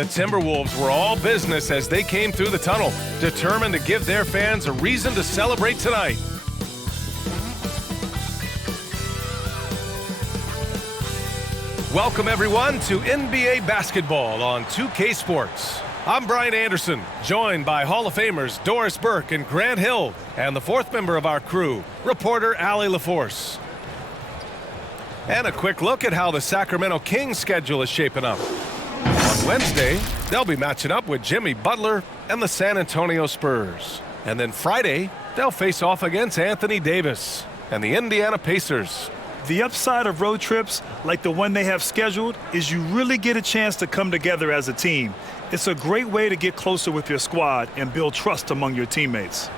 The Timberwolves were all business as they came through the tunnel, determined to give their fans a reason to celebrate tonight. Welcome, everyone, to NBA basketball on 2K Sports. I'm Brian Anderson, joined by Hall of Famers Doris Burke and Grant Hill, and the fourth member of our crew, reporter Allie LaForce. And a quick look at how the Sacramento Kings schedule is shaping up. On Wednesday, they'll be matching up with Jimmy Butler and the San Antonio Spurs. And then Friday, they'll face off against Anthony Davis and the Indiana Pacers. The upside of road trips, like the one they have scheduled, is you really get a chance to come together as a team. It's a great way to get closer with your squad and build trust among your teammates.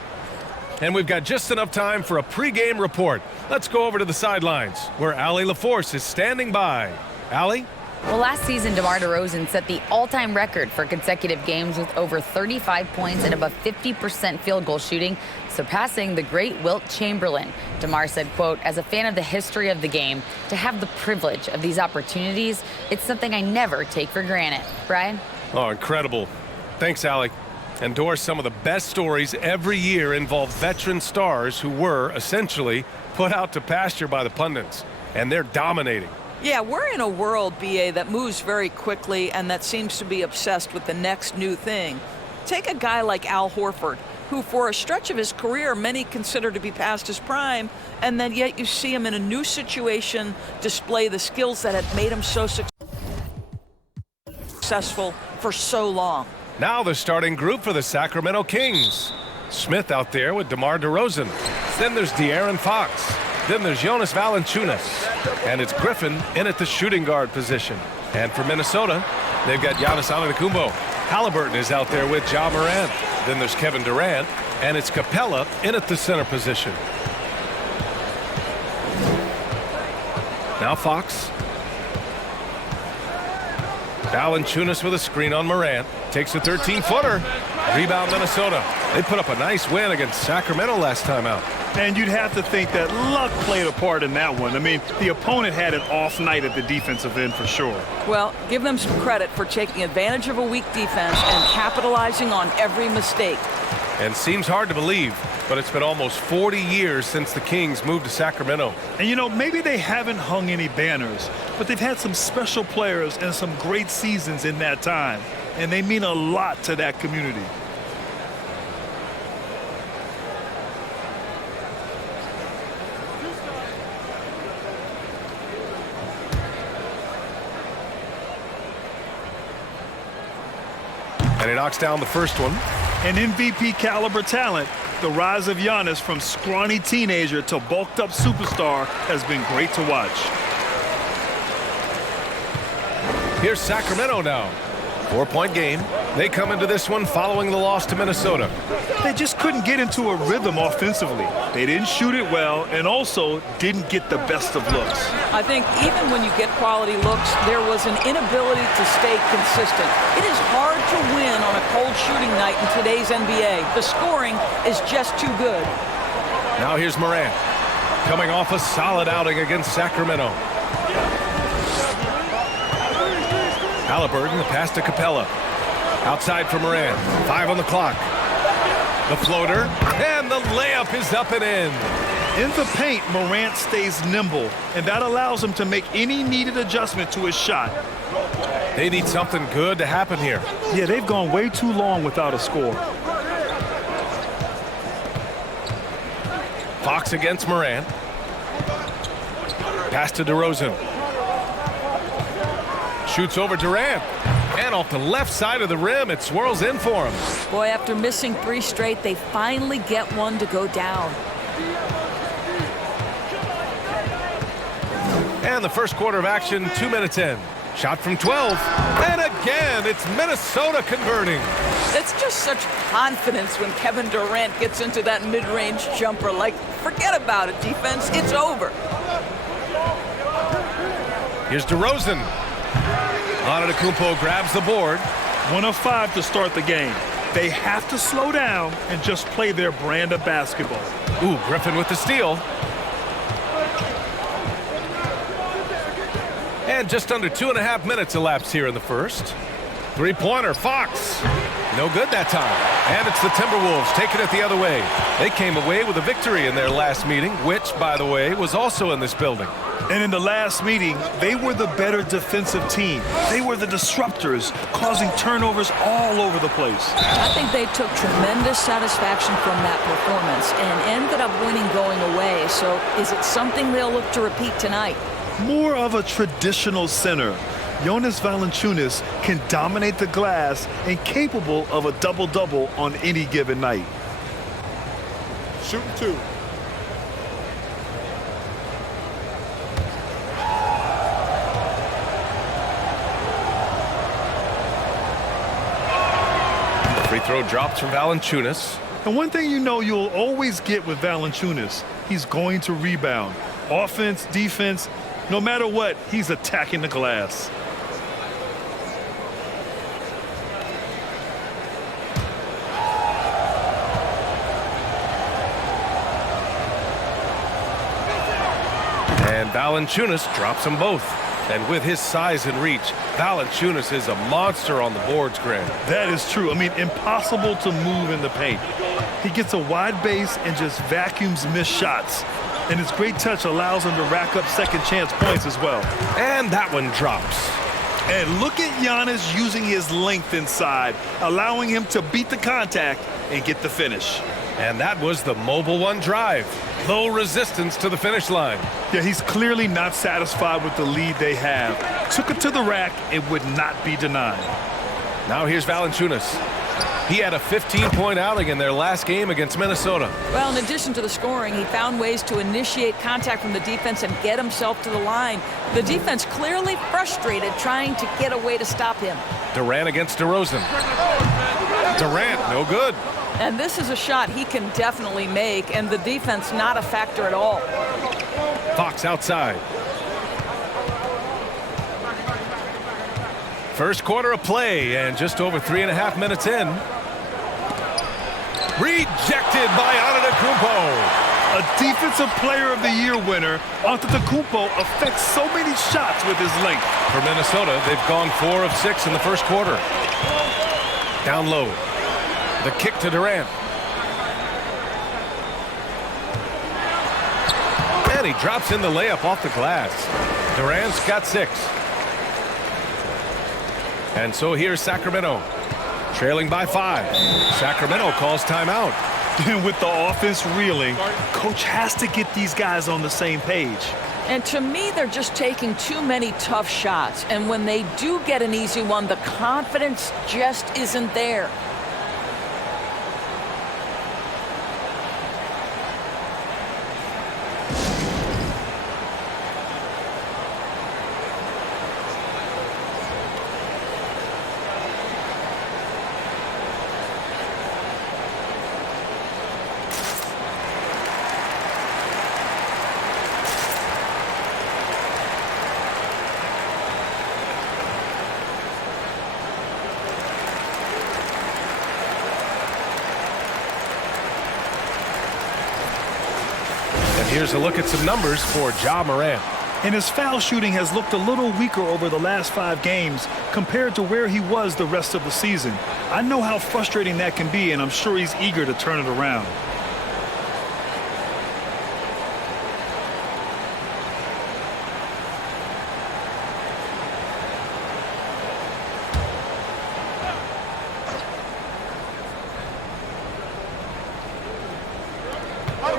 And we've got just enough time for a pregame report. Let's go over to the sidelines, where Allie LaForce is standing by. Allie? Well, last season, DeMar DeRozan set the all-time record for consecutive games with over 35 points and above 50% field goal shooting, surpassing the great Wilt Chamberlain. DeMar said, quote, "As a fan of the history of the game, to have the privilege of these opportunities, it's something I never take for granted." Brian? Oh, incredible. Thanks, Allie. And Doris, some of the best stories every year involve veteran stars who were, essentially, put out to pasture by the pundits. And they're dominating. Yeah, we're in a world, BA, that moves very quickly and that seems to be obsessed with the next new thing. Take a guy like Al Horford, who for a stretch of his career many consider to be past his prime, and then yet you see him in a new situation display the skills that have made him so successful for so long. Now the starting group for the Sacramento Kings. Smith out there with DeMar DeRozan. Then there's De'Aaron Fox. Then there's Jonas Valanciunas. And it's Griffin in at the shooting guard position. And for Minnesota, they've got Giannis Antetokounmpo. Halliburton is out there with Ja Morant. Then there's Kevin Durant. And it's Capella in at the center position. Now Fox. Valanciunas with a screen on Morant. Takes a 13-footer. Rebound Minnesota. They put up a nice win against Sacramento last time out. And you'd have to think that luck played a part in that one. I mean, the opponent had an off night at the defensive end for sure. Well, give them some credit for taking advantage of a weak defense and capitalizing on every mistake. And seems hard to believe, but it's been almost 40 years since the Kings moved to Sacramento. And, you know, maybe they haven't hung any banners, but they've had some special players and some great seasons in that time. And they mean a lot to that community. And he knocks down the first one. An MVP caliber talent, the rise of Giannis from scrawny teenager to bulked up superstar has been great to watch. Here's Sacramento now. 4-point game. They come into this one following the loss to Minnesota. They just couldn't get into a rhythm offensively. They didn't shoot it well and also didn't get the best of looks. I think even when you get quality looks, there was an inability to stay consistent. It is hard to win on a cold shooting night in today's NBA. The scoring is just too good. Now here's Morant, coming off a solid outing against Sacramento. Halliburton, the pass to Capella. Outside for Morant. 5 on the clock. The floater, and the layup is up and in. In the paint, Morant stays nimble, and that allows him to make any needed adjustment to his shot. They need something good to happen here. Yeah, they've gone way too long without a score. Fox against Morant. Pass to DeRozan. Shoots over Durant. And off the left side of the rim, it swirls in for him. Boy, after missing 3 straight, they finally get one to go down. And the first quarter of action, 2 minutes in. Shot from 12. And again, it's Minnesota converting. It's just such confidence when Kevin Durant gets into that mid-range jumper. Like, forget about it, defense. It's over. Here's DeRozan. Antetokounmpo grabs the board. 1 of 5 to start the game. They have to slow down and just play their brand of basketball. Ooh, Griffin with the steal. And just under 2.5 minutes elapsed here in the first. Three-pointer, Fox. No good that time. And it's the Timberwolves taking it the other way. They came away with a victory in their last meeting, which, by the way, was also in this building. And in the last meeting, they were the better defensive team. They were the disruptors, causing turnovers all over the place. I think they took tremendous satisfaction from that performance and ended up winning going away. So is it something they'll look to repeat tonight? More of a traditional center. Jonas Valanciunas can dominate the glass and capable of a double-double on any given night. Shooting 2. Free throw drops for Valanciunas. And one thing you know you'll always get with Valanciunas, he's going to rebound. Offense, defense, no matter what, he's attacking the glass. And Valanciunas drops them both. And with his size and reach, Valanciunas is a monster on the boards, Grant. That is true. I mean, impossible to move in the paint. He gets a wide base and just vacuums missed shots. And his great touch allows him to rack up second chance points as well. And that one drops. And look at Giannis using his length inside, allowing him to beat the contact and get the finish. And that was the mobile one drive. Low resistance to the finish line. Yeah, he's clearly not satisfied with the lead they have. Took it to the rack and would not be denied. Now here's Valanciunas. He had a 15-point outing in their last game against Minnesota. Well, in addition to the scoring, he found ways to initiate contact from the defense and get himself to the line. The defense clearly frustrated trying to get a way to stop him. Durant against DeRozan. Durant, no good. And this is a shot he can definitely make, and the defense not a factor at all. Fox outside. First quarter of play, and just over 3.5 minutes in. Rejected by Antetokounmpo. A Defensive Player of the Year winner, Antetokounmpo affects so many shots with his length. For Minnesota, they've gone 4 of 6 in the first quarter. Down low. The kick to Durant. And he drops in the layup off the glass. Durant's got 6. And so here's Sacramento, trailing by 5. Sacramento calls timeout. And with the offense reeling, coach has to get these guys on the same page. And to me, they're just taking too many tough shots. And when they do get an easy one, the confidence just isn't there. Here's a look at some numbers for Ja Morant. And his foul shooting has looked a little weaker over the last 5 games compared to where he was the rest of the season. I know how frustrating that can be, and I'm sure he's eager to turn it around.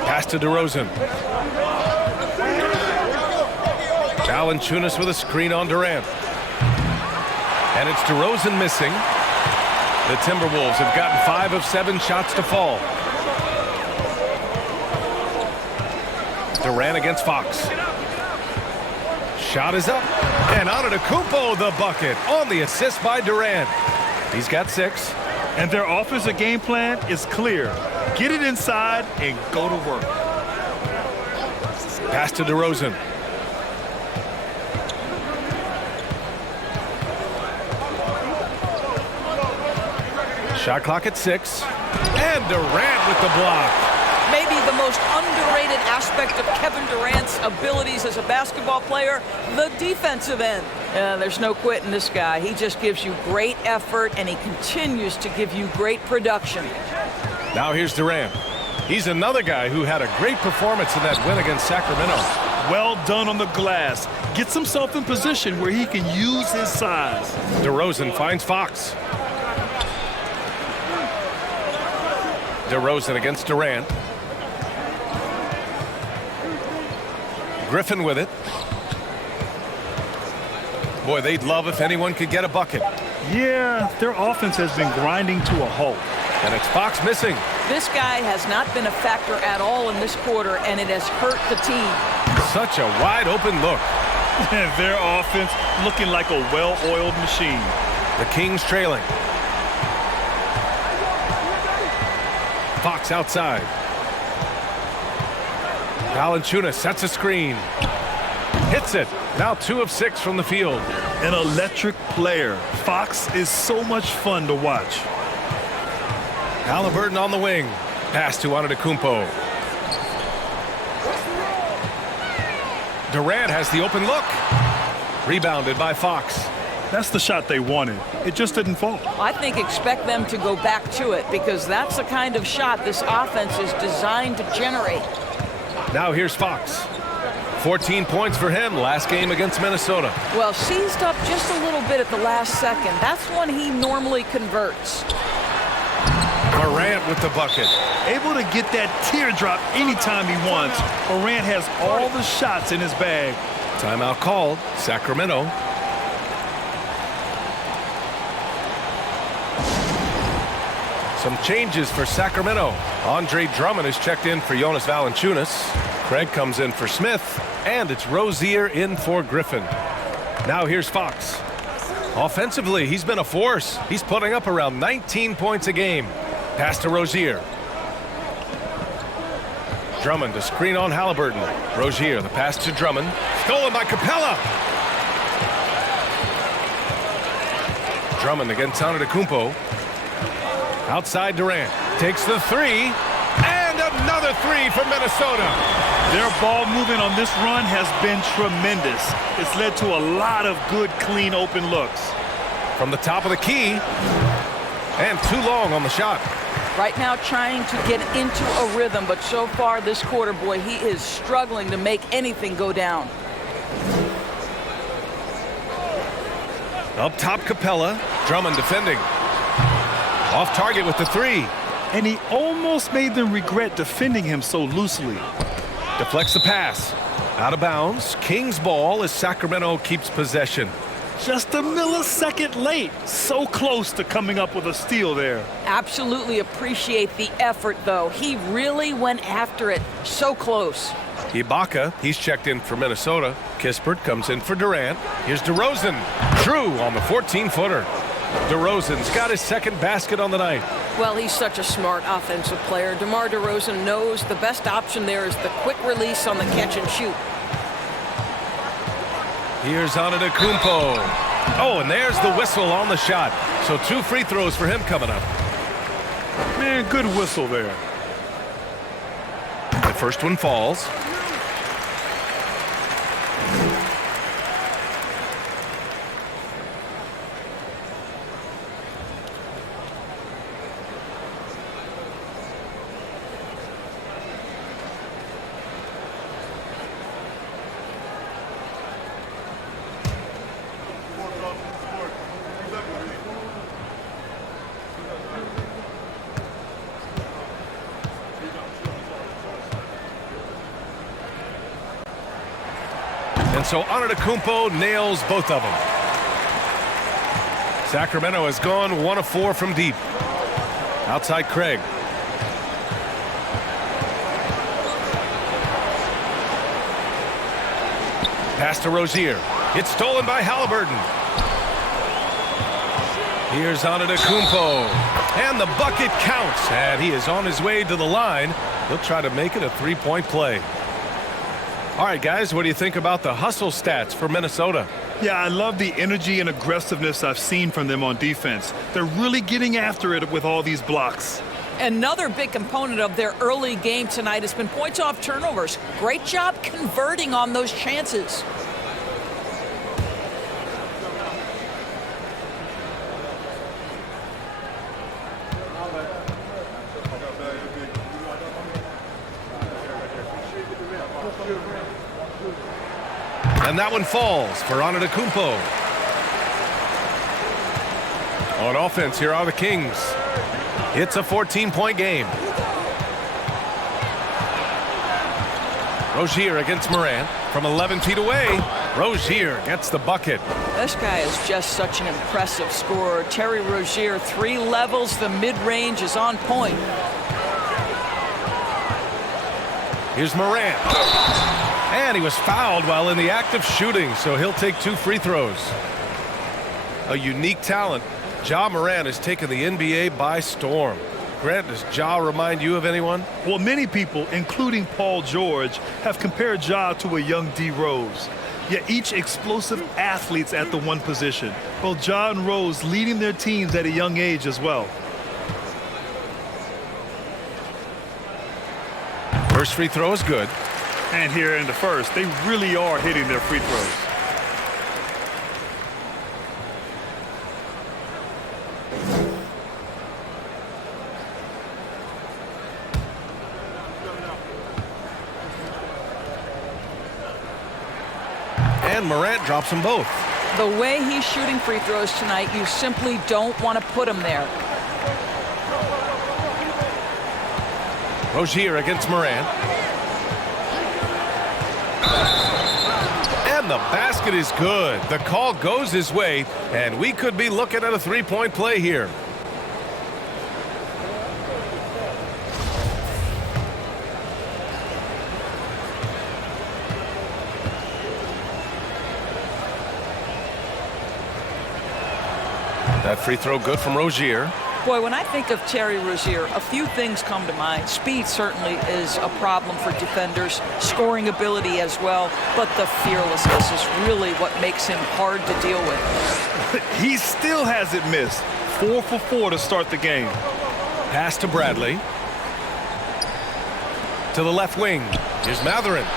Pass to DeRozan. Valanciunas with a screen on Durant. And it's DeRozan missing. The Timberwolves have gotten 5 of 7 shots to fall. Durant against Fox. Shot is up. And Antetokounmpo the bucket on the assist by Durant. He's got 6. And their offensive game plan is clear. Get it inside and go to work. Pass to DeRozan. Shot clock at 6. And Durant with the block. Maybe the most underrated aspect of Kevin Durant's abilities as a basketball player, the defensive end. There's no quitting this guy. He just gives you great effort, and he continues to give you great production. Now here's Durant. He's another guy who had a great performance in that win against Sacramento. Well done on the glass. Gets himself in position where he can use his size. DeRozan finds Fox. DeRozan against Durant. Griffin with it. Boy, they'd love if anyone could get a bucket. Yeah, their offense has been grinding to a halt. And it's Fox missing. This guy has not been a factor at all in this quarter, and it has hurt the team. Such a wide open look. And their offense looking like a well-oiled machine. The Kings trailing. Fox outside. Valanciunas sets a screen. Hits it. Now 2 of 6 from the field. An electric player. Fox is so much fun to watch. Halliburton on the wing. Pass to Antetokounmpo. Durant has the open look. Rebounded by Fox. That's the shot they wanted. It just didn't fall. I think expect them to go back to it, because that's the kind of shot this offense is designed to generate. Now here's Fox. 14 points for him last game against Minnesota. Well, seized up just a little bit at the last second. That's when he normally converts. Morant with the bucket. Able to get that teardrop anytime he wants. Morant has all the shots in his bag. Timeout called. Sacramento. Some changes for Sacramento. Andre Drummond is checked in for Jonas Valanciunas. Craig comes in for Smith. And it's Rozier in for Griffin. Now here's Fox. Offensively, he's been a force. He's putting up around 19 points a game. Pass to Rozier. Drummond to screen on Halliburton. Rozier, the pass to Drummond. Stolen by Capella. Drummond against Antetokounmpo. Outside Durant. Takes the 3. And another 3 from Minnesota. Their ball movement on this run has been tremendous. It's led to a lot of good, clean, open looks. From the top of the key. And too long on the shot. Right now trying to get into a rhythm, but so far this quarter, boy, he is struggling to make anything go down. Up top, Capella. Drummond defending. Off target with the 3. And he almost made them regret defending him so loosely. Deflects the pass. Out of bounds. Kings ball as Sacramento keeps possession. Just a millisecond late. So close to coming up with a steal there. Absolutely appreciate the effort, though. He really went after it. So close. Ibaka, he's checked in for Minnesota. Kispert comes in for Durant. Here's DeRozan. Drew on the 14-footer. DeRozan's got his second basket on the night. Well, he's such a smart offensive player. DeMar DeRozan knows the best option there is the quick release on the catch and shoot. Here's Antetokounmpo. Oh, and there's the whistle on the shot. So 2 free throws for him coming up. Man, good whistle there. The first one falls. And so Antetokounmpo nails both of them. Sacramento has gone 1 of 4 from deep. Outside Craig. Pass to Rozier. It's stolen by Halliburton. Here's Antetokounmpo. And the bucket counts. And he is on his way to the line. He'll try to make it a 3-point play. All right, guys, what do you think about the hustle stats for Minnesota? Yeah, I love the energy and aggressiveness I've seen from them on defense. They're really getting after it with all these blocks. Another big component of their early game tonight has been points off turnovers. Great job converting on those chances. And that one falls for Antetokounmpo. On offense, here are the Kings. It's a 14-point game. Rozier against Morant from 11 feet away. Rozier gets the bucket. This guy is just such an impressive scorer. Terry Rozier, 3 levels. The mid-range is on point. Here's Morant. And he was fouled while in the act of shooting, so he'll take 2 free throws. A unique talent. Ja Morant has taken the NBA by storm. Grant, does Ja remind you of anyone? Well, many people, including Paul George, have compared Ja to a young D. Rose. Yet each explosive athletes at the one position. Both Ja and Rose leading their teams at a young age as well. First free throw is good. And here in the first, they really are hitting their free throws. And Morant drops them both. The way he's shooting free throws tonight, you simply don't want to put him there. Rozier against Morant. And the basket is good. The call goes his way, and we could be looking at a 3-point play here. That free throw good from Rozier. Boy, when I think of Terry Rozier, a few things come to mind. Speed certainly is a problem for defenders, scoring ability as well, but the fearlessness is really what makes him hard to deal with. He still hasn't missed. 4 for 4 to start the game. Pass to Bradley. To the left wing. Here's Matherin.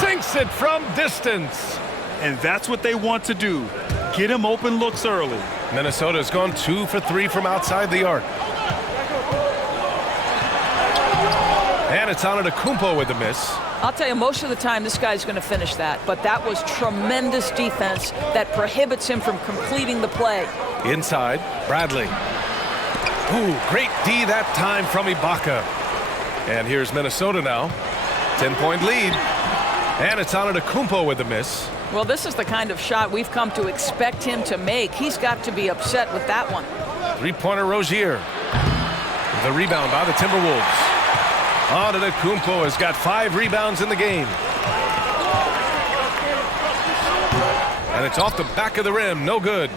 Sinks it from distance. And that's what they want to do. Get him open looks early. Minnesota's gone 2 for 3 from outside the arc. And it's Antetokounmpo with the miss. I'll tell you, most of the time this guy's going to finish that, but that was tremendous defense that prohibits him from completing the play. Inside, Bradley. Ooh, great D that time from Ibaka. And here's Minnesota now. 10-point lead. And it's Antetokounmpo with the miss. Well, this is the kind of shot we've come to expect him to make. He's got to be upset with that one. 3-pointer Rozier. The rebound by the Timberwolves. Antetokounmpo has got 5 rebounds in the game. And it's off the back of the rim. No good.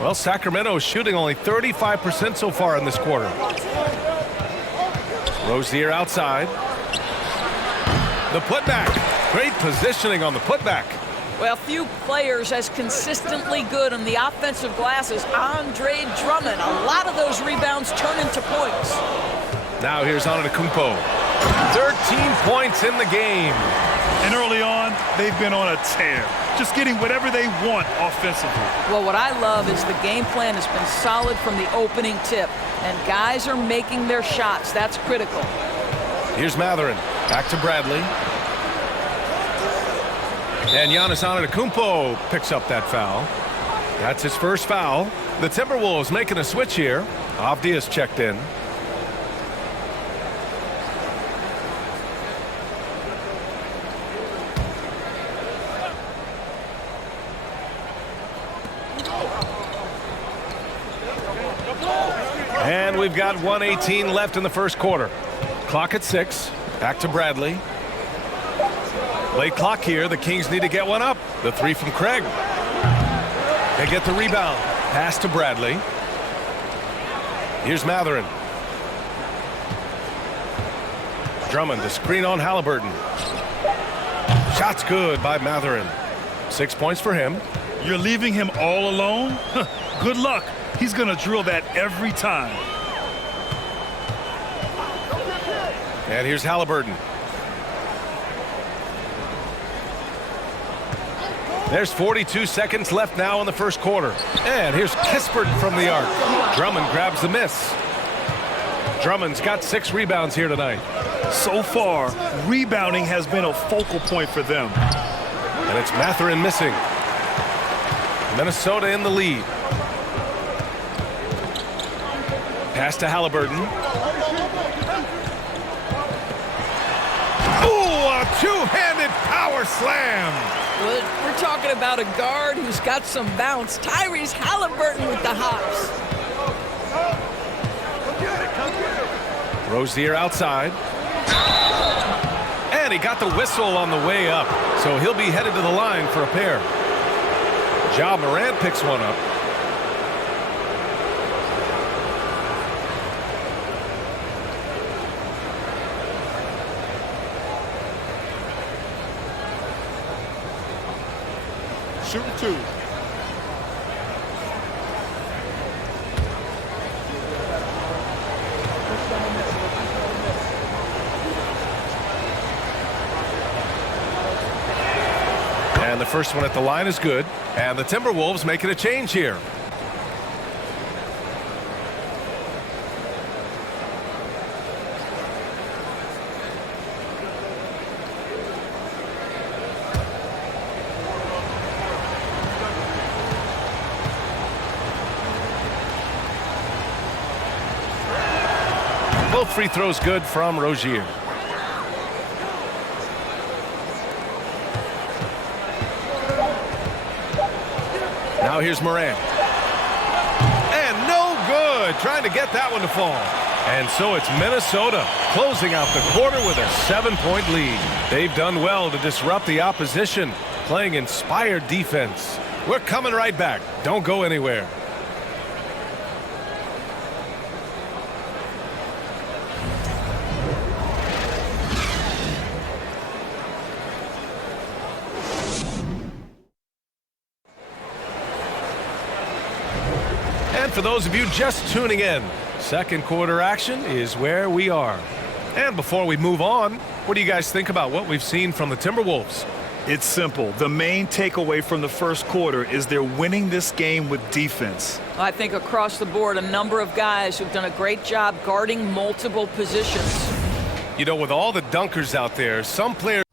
Well, Sacramento is shooting only 35% so far in this quarter. Rozier outside. The putback. Great positioning on the putback. Well, few players as consistently good on the offensive glass as Andre Drummond. A lot of those rebounds turn into points. Now here's Antetokounmpo. 13 points in the game. And early on, they've been on a tear. Just getting whatever they want offensively. Well, what I love is the game plan has been solid from the opening tip. And guys are making their shots. That's critical. Here's Matherin. Back to Bradley. And Giannis Antetokounmpo picks up that foul. That's his first foul. The Timberwolves making a switch here. Avdia's checked in. And we've got 1:18 left in the first quarter. Clock at 6. Back to Bradley. Late clock here. The Kings need to get one up. The 3 from Craig. They get the rebound. Pass to Bradley. Here's Matherin. Drummond, the screen on Halliburton. Shot's good by Matherin. 6 points for him. You're leaving him all alone? Good luck. He's going to drill that every time. And here's Halliburton. There's 42 seconds left now in the first quarter. And here's Kispert from the arc. Drummond grabs the miss. Drummond's got 6 rebounds here tonight. So far, rebounding has been a focal point for them. And it's Mathurin missing. Minnesota in the lead. Pass to Halliburton. Ooh, a two-handed power slam. Well, we're talking about a guard who's got some bounce. Tyrese Halliburton with the hops. Rozier outside. And he got the whistle on the way up, so he'll be headed to the line for a pair. Ja Morant picks one up. Shooting 2. And the first one at the line is good. And the Timberwolves making a change here. Both free throws good from Rozier. Now here's Morant. And no good. Trying to get that one to fall. And so it's Minnesota closing out the quarter with a 7-point lead. They've done well to disrupt the opposition, playing inspired defense. We're coming right back. Don't go anywhere. And for those of you just tuning in, second quarter action is where we are. And before we move on, what do you guys think about what we've seen from the Timberwolves? It's simple. The main takeaway from the first quarter is they're winning this game with defense. I think across the board, a number of guys who've done a great job guarding multiple positions. You know, with all the dunkers out there, some players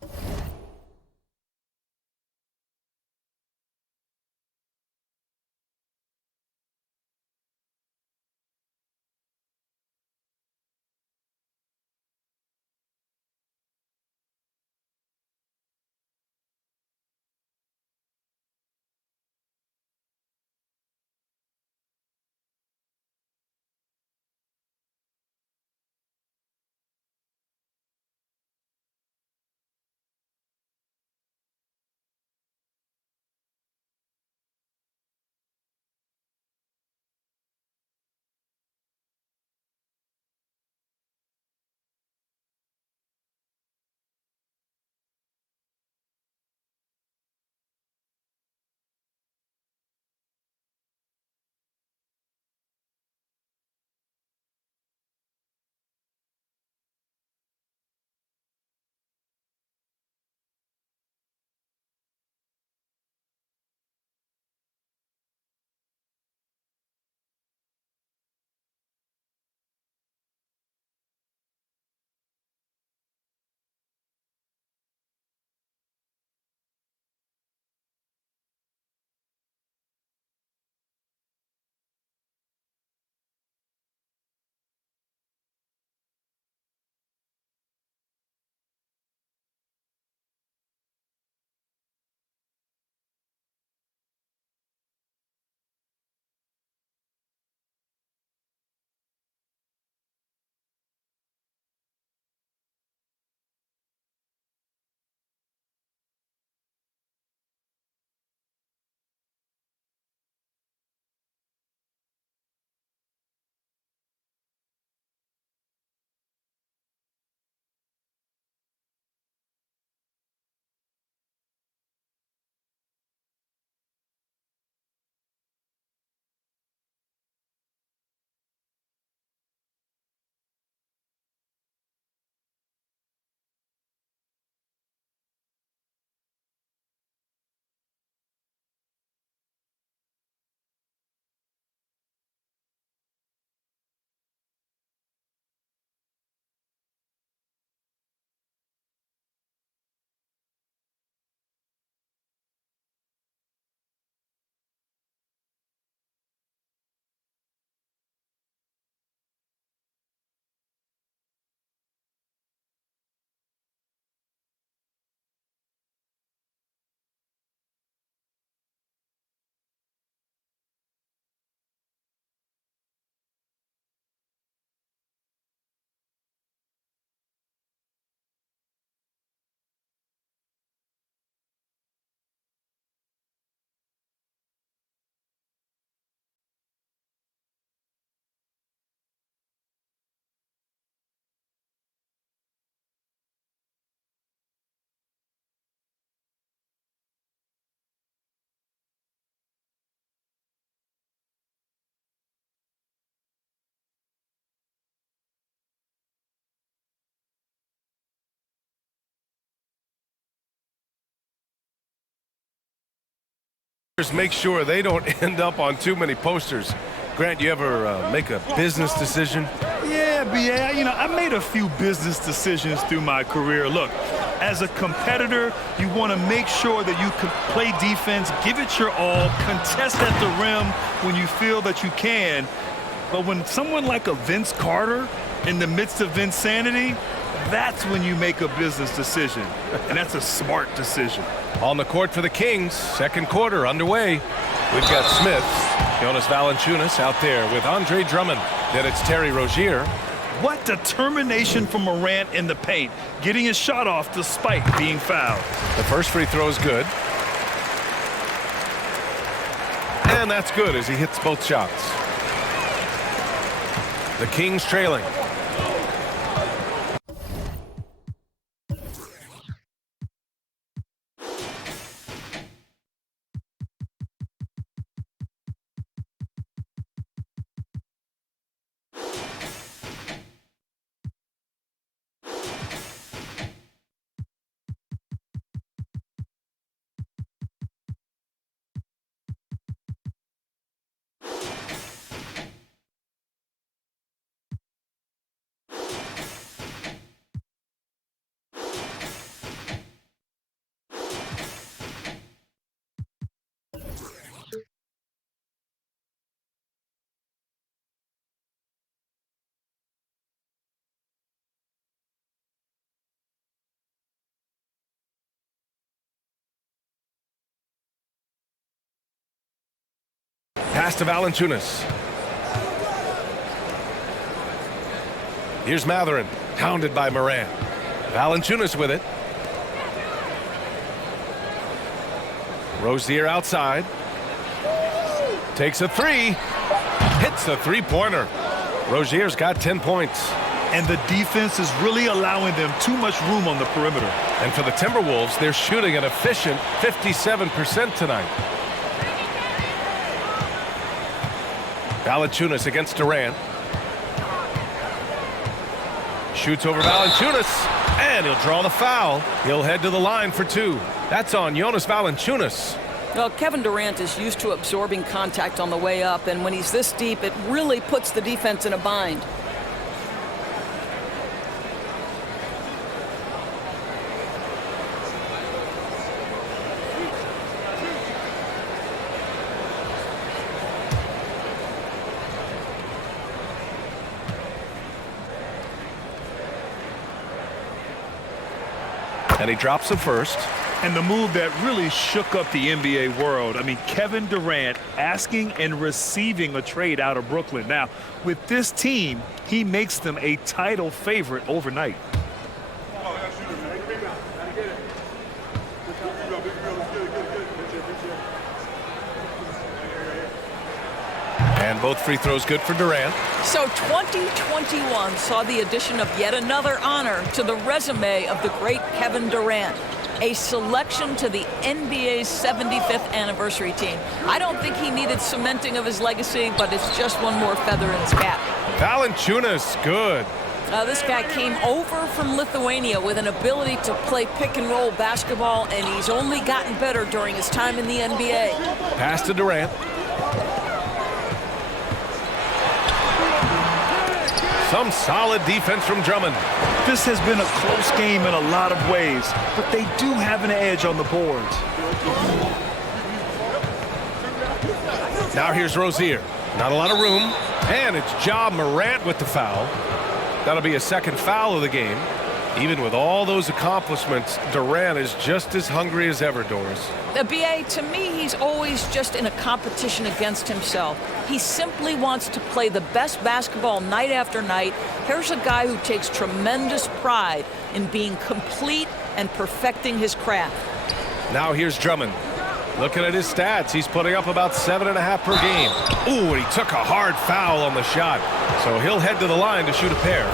Make sure they don't end up on too many posters. Grant, you ever make a business decision? Yeah, BA, I made a few business decisions through my career. Look, as a competitor, you want to make sure that you can play defense, give it your all, contest at the rim when you feel that you can. But when someone like a Vince Carter in the midst of insanity, that's when you make a business decision. And that's a smart decision. On the court for the Kings, second quarter underway. We've got Smith, Jonas Valanciunas out there with Andre Drummond. Then it's Terry Rozier. What determination from Morant in the paint, getting his shot off despite being fouled. The first free throw is good. And that's good as he hits both shots. The Kings trailing. Pass to Valanciunas. Here's Matherin, hounded by Morant. Valanciunas with it. Rozier outside. Takes a three. Hits a three-pointer. Rozier's got 10 points. And the defense is really allowing them too much room on the perimeter. And for the Timberwolves, they're shooting an efficient 57% tonight. Valanciunas against Durant. Shoots over Valanciunas, and he'll draw the foul. He'll head to the line for two. That's on Jonas Valanciunas. Well, Kevin Durant is used to absorbing contact on the way up, and when he's this deep, it really puts the defense in a bind. And he drops the first. And the move that really shook up the NBA world. I mean, Kevin Durant asking and receiving a trade out of Brooklyn. Now, with this team, he makes them a title favorite overnight. And both free throws good for Durant. So 2021 saw the addition of yet another honor to the resume of the great Kevin Durant. A selection to the NBA's 75th anniversary team. I don't think he needed cementing of his legacy, but it's just one more feather in his cap. Valanciunas, good. This guy came over from Lithuania with an ability to play pick and roll basketball, and he's only gotten better during his time in the NBA. Pass to Durant. Some solid defense from Drummond. This has been a close game in a lot of ways, but they do have an edge on the boards. Now here's Rozier. Not a lot of room. And it's Ja Morant with the foul. That'll be a second foul of the game. Even with all those accomplishments, Durant is just as hungry as ever, Doris. The BA, to me, he's always just in a competition against himself. He simply wants to play the best basketball night after night. Here's a guy who takes tremendous pride in being complete and perfecting his craft. Now here's Drummond. Looking at his stats, he's putting up about 7.5 per game. Ooh, and he took a hard foul on the shot. So he'll head to the line to shoot a pair.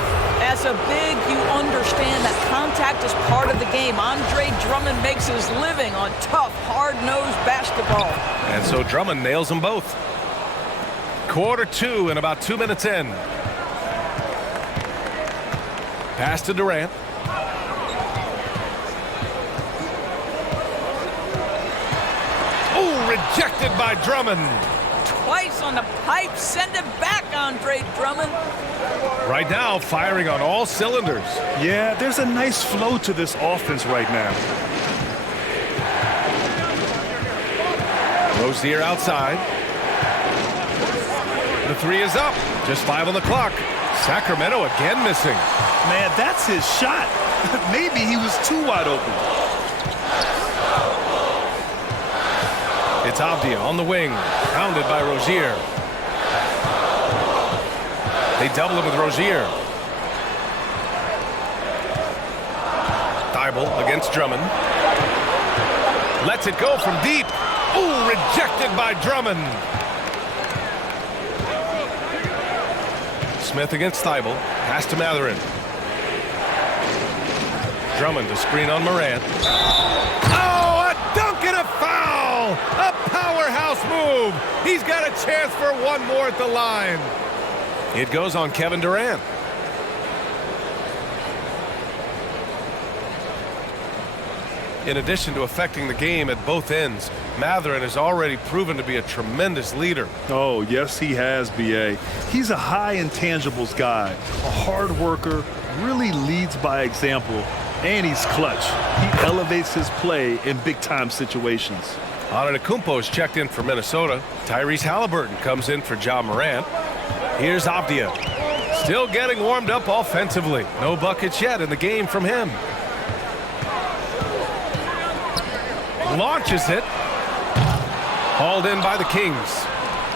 As a big, you understand that contact is part of the game. Andre Drummond makes his living on tough, hard-nosed basketball. And so Drummond nails them both. Quarter two and about 2 minutes in. Pass to Durant. Ooh, rejected by Drummond. Twice on the pipe. Send it back, Andre Drummond. Right now, firing on all cylinders. Yeah, there's a nice flow to this offense right now. Rozier outside. The three is up. Just 5 on the clock. Sacramento again missing. Man, that's his shot. Maybe he was too wide open. It's Avdia on the wing, pounded by Rozier. They double him with Rozier. Thibault against Drummond. Lets it go from deep. Ooh, rejected by Drummond. Smith against Thibault. Pass to Mathurin. Drummond to screen on Morant. Oh, a dunk and a foul! A powerhouse move! He's got a chance for one more at the line. It goes on Kevin Durant. In addition to affecting the game at both ends, Mathurin has already proven to be a tremendous leader. Oh, yes, he has, B.A. He's a high intangibles guy, a hard worker, really leads by example, and he's clutch. He elevates his play in big-time situations. Antetokounmpo is checked in for Minnesota. Tyrese Halliburton comes in for Ja Morant. Here's Avdia. Still getting warmed up offensively. No buckets yet in the game from him. Launches it. Hauled in by the Kings.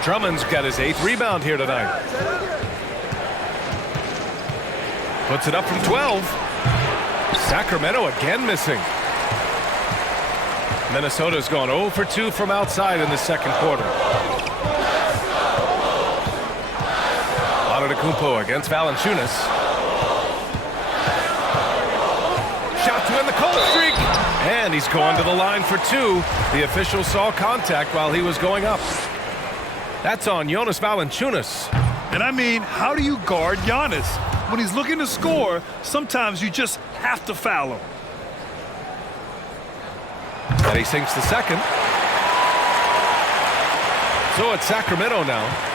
Drummond's got his 8th rebound here tonight. Puts it up from 12. Sacramento again missing. Minnesota's gone 0 for 2 from outside in the second quarter. Antetokounmpo against Valanciunas. Shot to end the cold streak. And he's going to the line for 2. The official saw contact while he was going up. That's on Jonas Valanciunas. And I mean, how do you guard Giannis? When he's looking to score, sometimes you just have to foul him. And he sinks the second. So it's Sacramento now.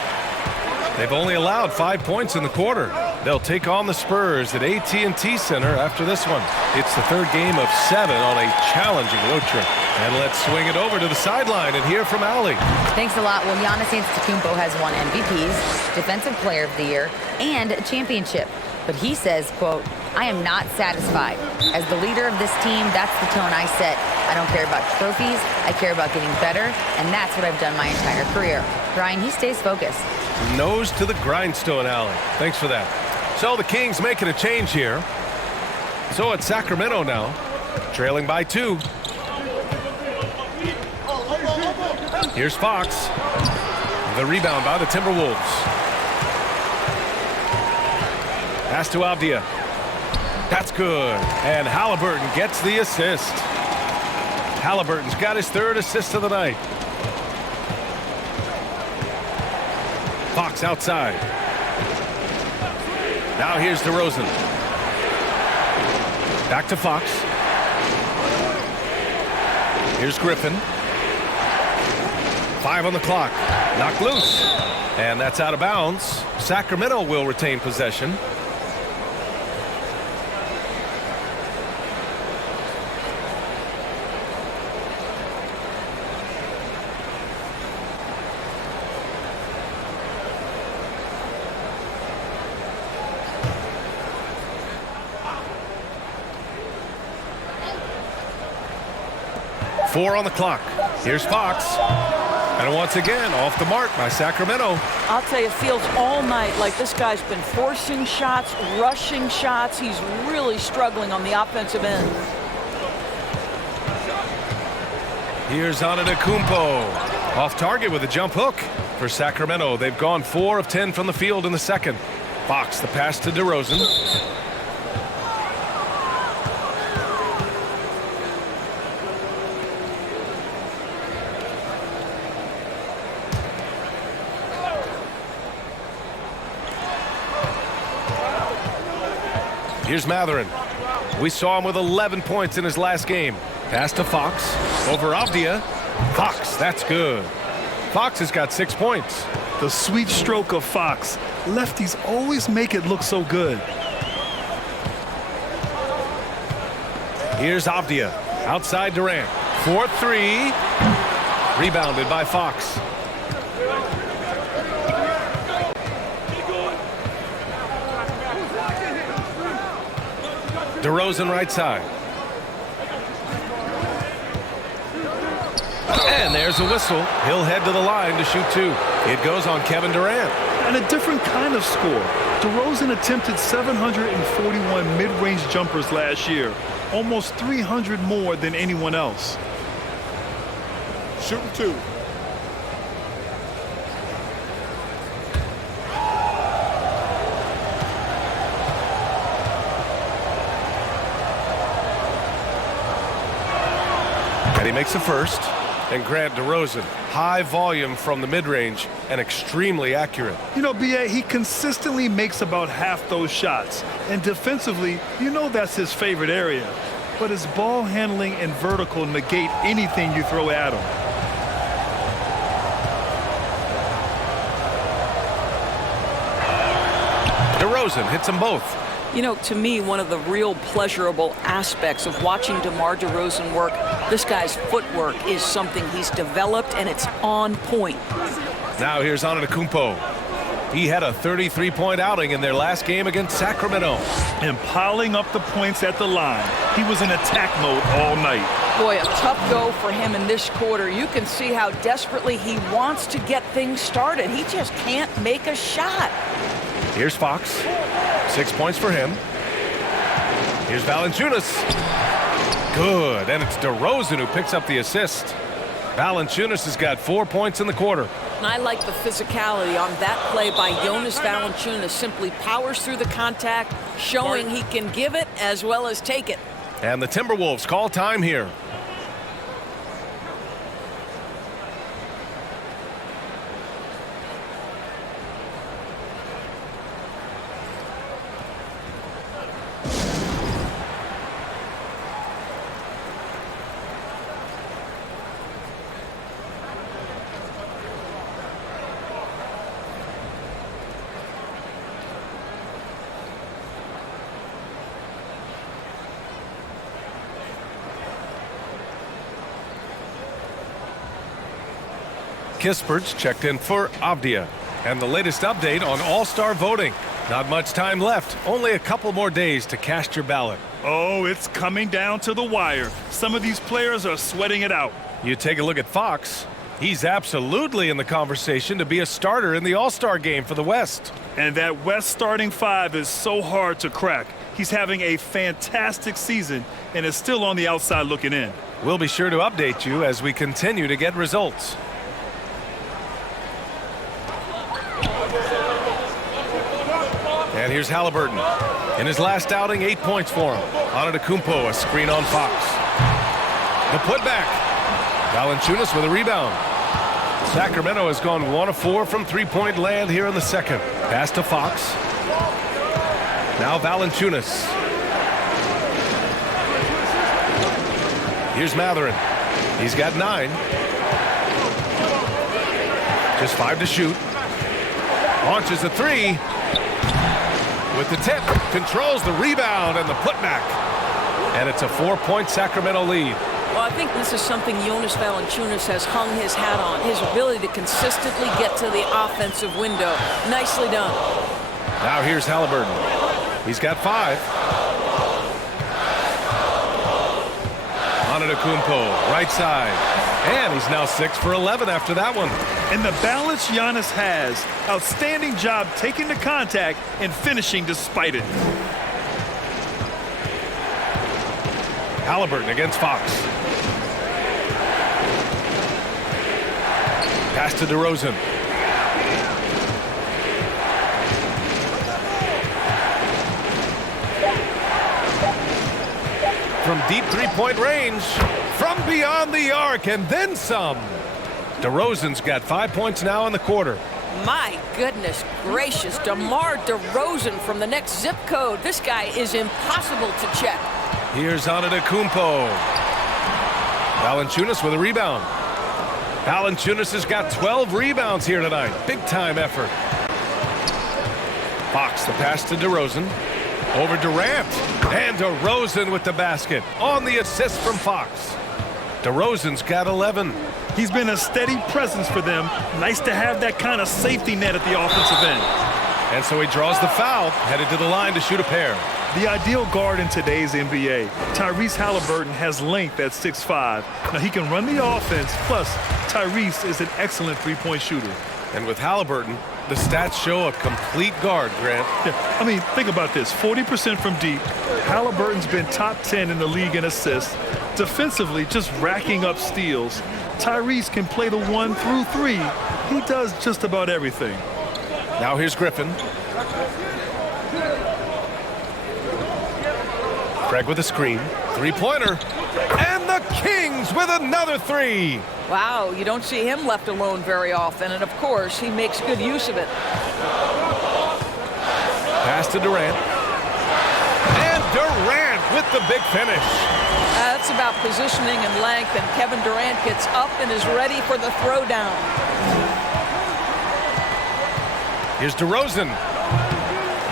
They've only allowed 5 points in the quarter. They'll take on the Spurs at AT&T Center after this one. It's the 3rd game of 7 on a challenging road trip. And let's swing it over to the sideline and hear from Allie. Thanks a lot. Well, Giannis Antetokounmpo has won MVPs, Defensive Player of the Year, and a championship. But he says, quote, "I am not satisfied. As the leader of this team, that's the tone I set. I don't care about trophies. I care about getting better, and that's what I've done my entire career." Brian, he stays focused. Nose to the grindstone, Allie. Thanks for that. So the Kings making a change here. So it's Sacramento now, trailing by 2. Here's Fox. The rebound by the Timberwolves. Pass to Avdia. That's good. And Halliburton gets the assist. Halliburton's got his 3rd assist of the night. Fox outside. Now here's DeRozan. Back to Fox. Here's Griffin. 5 on the clock. Knocked loose. And that's out of bounds. Sacramento will retain possession. Four on the clock. Here's Fox. And once again, off the mark by Sacramento. I'll tell you, it feels all night like this guy's been forcing shots, rushing shots. He's really struggling on the offensive end. Here's Antetokounmpo. Off target with a jump hook for Sacramento. They've gone 4 of 10 from the field in the second. Fox, the pass to DeRozan. Here's Mathurin. We saw him with 11 points in his last game. Pass to Fox. Over Avdia. Fox, that's good. Fox has got 6 points. The sweet stroke of Fox. Lefties always make it look so good. Here's Avdia. Outside Durant. 4-3. Rebounded by Fox. DeRozan right side. And there's a whistle. He'll head to the line to shoot 2. It goes on Kevin Durant. And a different kind of score. DeRozan attempted 741 mid-range jumpers last year, almost 300 more than anyone else. Shooting 2. And he makes the first. And Grant DeRozan, high volume from the mid-range and extremely accurate. You know, B.A., he consistently makes about half those shots. And defensively, you know that's his favorite area. But his ball handling and vertical negate anything you throw at him. DeRozan hits them both. You know, to me, one of the real pleasurable aspects of watching DeMar DeRozan work, this guy's footwork is something he's developed, and it's on point. Now here's Antetokounmpo. He had a 33-point outing in their last game against Sacramento. And piling up the points at the line. He was in attack mode all night. Boy, a tough go for him in this quarter. You can see how desperately he wants to get things started. He just can't make a shot. Here's Fox. 6 points for him. Here's Valanciunas. Good, and it's DeRozan who picks up the assist. Valanciunas has got 4 points in the quarter. And I like the physicality on that play by Jonas Valanciunas. Simply powers through the contact, showing he can give it as well as take it. And the Timberwolves call time here. Kispert's checked in for Avdia. And the latest update on All-Star voting. Not much time left. Only a couple more days to cast your ballot. Oh, it's coming down to the wire. Some of these players are sweating it out. You take a look at Fox. He's absolutely in the conversation to be a starter in the All-Star game for the West. And that West starting 5 is so hard to crack. He's having a fantastic season and is still on the outside looking in. We'll be sure to update you as we continue to get results. And here's Halliburton. In his last outing, 8 points for him. Antetokounmpo, a screen on Fox. The putback. Valanciunas with a rebound. Sacramento has gone 1 of 4 from three-point land here in the second. Pass to Fox. Now Valanciunas. Here's Matherin. He's got 9. Just 5 to shoot. Launches a 3. With the tip, controls the rebound and the putback. And it's a 4-point Sacramento lead. Well, I think this is something Jonas Valanciunas has hung his hat on, his ability to consistently get to the offensive window. Nicely done. Now here's Halliburton. He's got 5. Antetokounmpo, right side. And he's now 6 for 11 after that one. And the balance Giannis has. Outstanding job taking the contact and finishing despite it. Halliburton against Fox. Pass to DeRozan. From deep three-point range. From beyond the arc and then some. DeRozan's got 5 points now in the quarter. My goodness gracious, DeMar DeRozan from the next zip code. This guy is impossible to check. Here's Antetokounmpo. Valanciunas with a rebound. Valanciunas has got 12 rebounds here tonight. Big-time effort. Fox, the pass to DeRozan. Over Durant. And DeRozan with the basket. On the assist from Fox. DeRozan's got 11. He's been a steady presence for them. Nice to have that kind of safety net at the offensive end. And so he draws the foul, headed to the line to shoot a pair. The ideal guard in today's NBA. Tyrese Halliburton has length at 6'5". Now he can run the offense, plus Tyrese is an excellent three-point shooter. And with Halliburton, the stats show a complete guard, Grant. Yeah, I mean, think about this. 40% from deep. Halliburton's been top 10 in the league in assists. Defensively, just racking up steals. Tyrese can play the 1 through 3. He does just about everything. Now here's Griffin. Craig with a screen. Three-pointer. And the Kings with another three. Wow, you don't see him left alone very often, and of course, he makes good use of it. Pass to Durant. And Durant with the big finish. That's about positioning and length, and Kevin Durant gets up and is ready for the throwdown. Here's DeRozan.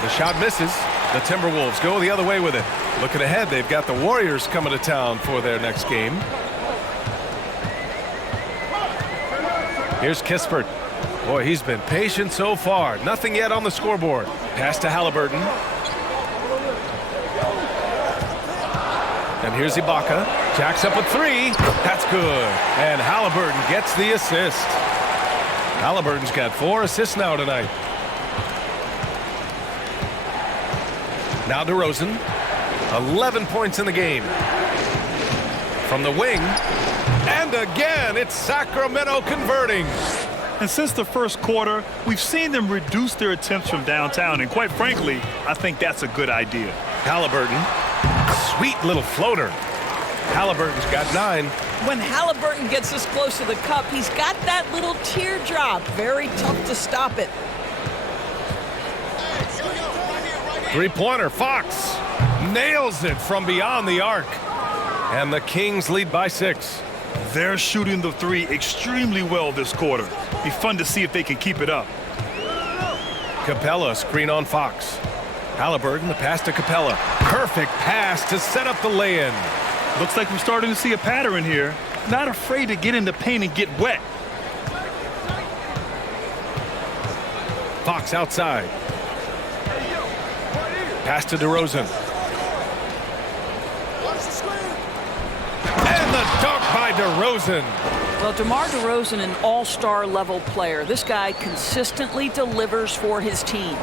The shot misses. The Timberwolves go the other way with it. Looking ahead, they've got the Warriors coming to town for their next game. Here's Kispert. Boy, he's been patient so far. Nothing yet on the scoreboard. Pass to Halliburton. And here's Ibaka. Jacks up a three. That's good. And Halliburton gets the assist. Halliburton's got 4 assists now tonight. Now DeRozan. 11 points in the game. From the wing. And again, it's Sacramento converting. And since the first quarter, we've seen them reduce their attempts from downtown. And quite frankly, I think that's a good idea. Halliburton. Sweet little floater. Halliburton's got 9. When Halliburton gets this close to the cup, he's got that little teardrop. Very tough to stop it. Three-pointer, Fox nails it from beyond the arc. And the Kings lead by 6. They're shooting the 3 extremely well this quarter. Be fun to see if they can keep it up. Capella, screen on Fox. Halliburton, the pass to Capella. Perfect pass to set up the lay-in. Looks like we're starting to see a pattern here. Not afraid to get in the paint and get wet. Fox outside. Pass to DeRozan. And the dunk by DeRozan. Well, DeMar DeRozan, an all-star level player. This guy consistently delivers for his team.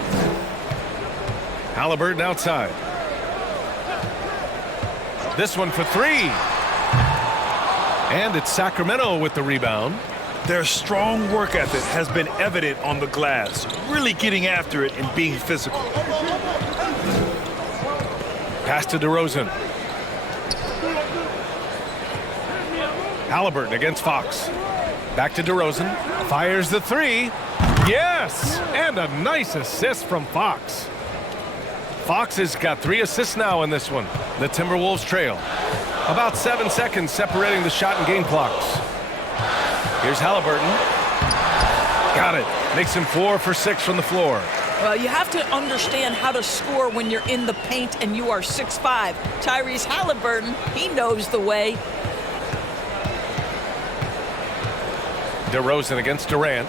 Halliburton outside. This one for 3. And it's Sacramento with the rebound. Their strong work ethic has been evident on the glass, really getting after it and being physical. Pass to DeRozan. Halliburton against Fox. Back to DeRozan. Fires the 3. Yes! And a nice assist from Fox. Fox has got 3 assists now in this one. The Timberwolves trail. About 7 seconds separating the shot and game clocks. Here's Halliburton. Got it. Makes him 4 for 6 from the floor. Well, you have to understand how to score when you're in the paint and you are 6'5". Tyrese Halliburton, he knows the way. DeRozan against Durant.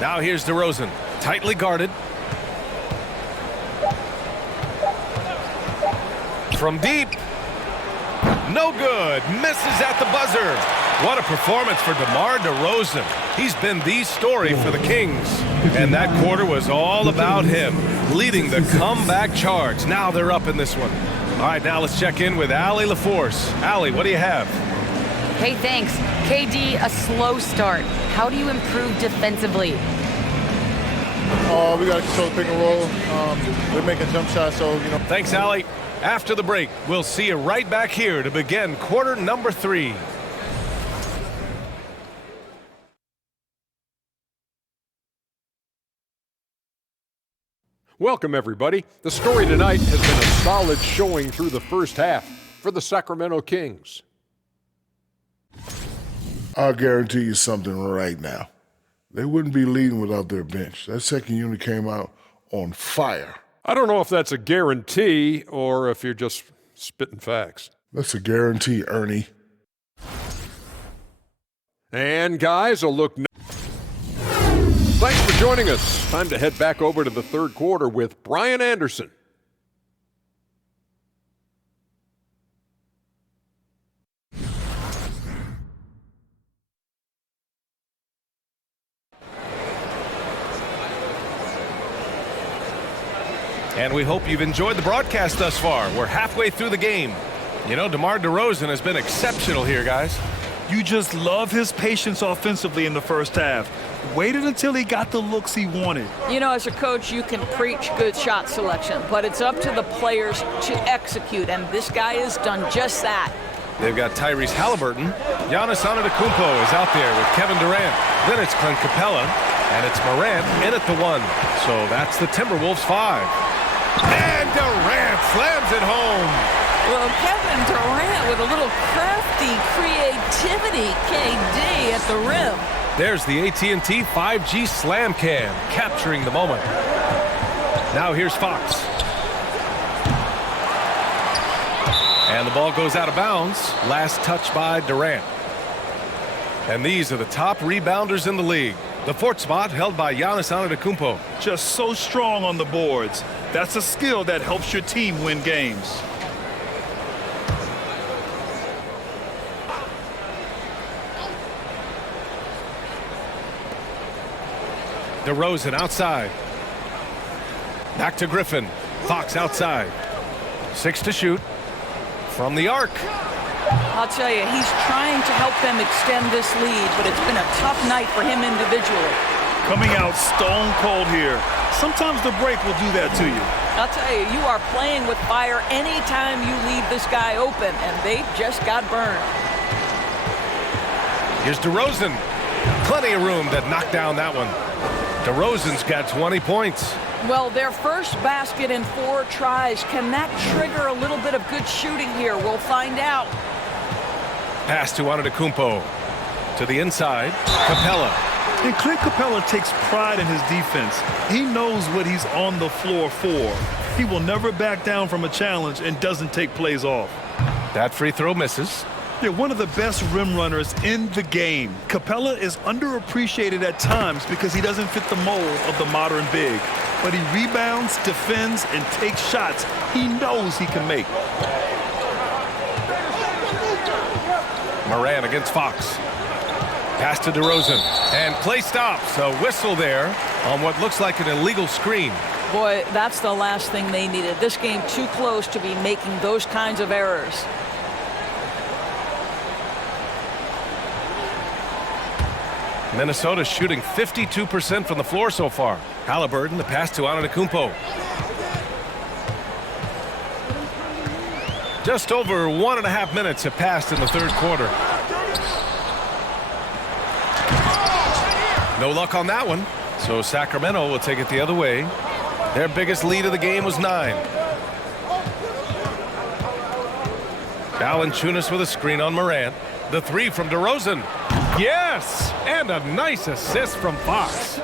Now here's DeRozan. Tightly guarded. From deep. No good. Misses at the buzzer. What a performance for DeMar DeRozan. He's been the story for the Kings. And that quarter was all about him, leading the comeback charge. Now they're up in this one. All right, now let's check in with Allie LaForce. Allie, what do you have? Hey, thanks. KD, a slow start. How do you improve defensively? We got to control the pick and roll. They're making jump shots, so, you know. Thanks, Allie. After the break, we'll see you right back here to begin quarter number 3. Welcome, everybody. The story tonight has been a solid showing through the first half for the Sacramento Kings. I'll guarantee you something right now. They wouldn't be leading without their bench. That second unit came out on fire. I don't know if that's a guarantee or if you're just spitting facts. That's a guarantee, Ernie. And guys, a look now. Thanks for joining us. Time to head back over to the third quarter with Brian Anderson. And we hope you've enjoyed the broadcast thus far. We're halfway through the game. You know, DeMar DeRozan has been exceptional here, guys. You just love his patience offensively in the first half. Waited until he got the looks he wanted. You know, as a coach, you can preach good shot selection, but it's up to the players to execute, and this guy has done just that. They've got Tyrese Halliburton. Giannis Antetokounmpo is out there with Kevin Durant. Then it's Clint Capella, and it's Morant in at the 1. So that's the Timberwolves 5. And Durant slams it home. Well, Kevin Durant with a little crafty creativity, KD at the rim. There's the AT&T 5G Slam Cam, capturing the moment. Now here's Fox. And the ball goes out of bounds. Last touch by Durant. And these are the top rebounders in the league. The 4th spot held by Giannis Antetokounmpo. Just so strong on the boards. That's a skill that helps your team win games. DeRozan outside. Back to Griffin. Fox outside. 6 to shoot. From the arc. I'll tell you, he's trying to help them extend this lead, but it's been a tough night for him individually. Coming out stone cold here. Sometimes the break will do that to you. I'll tell you, you are playing with fire anytime you leave this guy open, and they just got burned. Here's DeRozan. Plenty of room to knock down that one. DeRozan's got 20 points. Well, their first basket in 4 tries. Can that trigger a little bit of good shooting here? We'll find out. Pass to Antetokounmpo. To the inside. Capella. And Clint Capella takes pride in his defense. He knows what he's on the floor for. He will never back down from a challenge and doesn't take plays off. That free throw misses. They're one of the best rim runners in the game. Capella is underappreciated at times because he doesn't fit the mold of the modern big. But he rebounds, defends, and takes shots he knows he can make. Morant against Fox. Pass to DeRozan. And play stops. A whistle there on what looks like an illegal screen. Boy, that's the last thing they needed. This game too close to be making those kinds of errors. Minnesota shooting 52% from the floor so far. Halliburton, the pass to Antetokounmpo. Just over 1.5 minutes have passed in the third quarter. No luck on that one. So Sacramento will take it the other way. Their biggest lead of the game was 9. Valanciunas with a screen on Morant. The 3 from DeRozan. Yes! And a nice assist from Fox.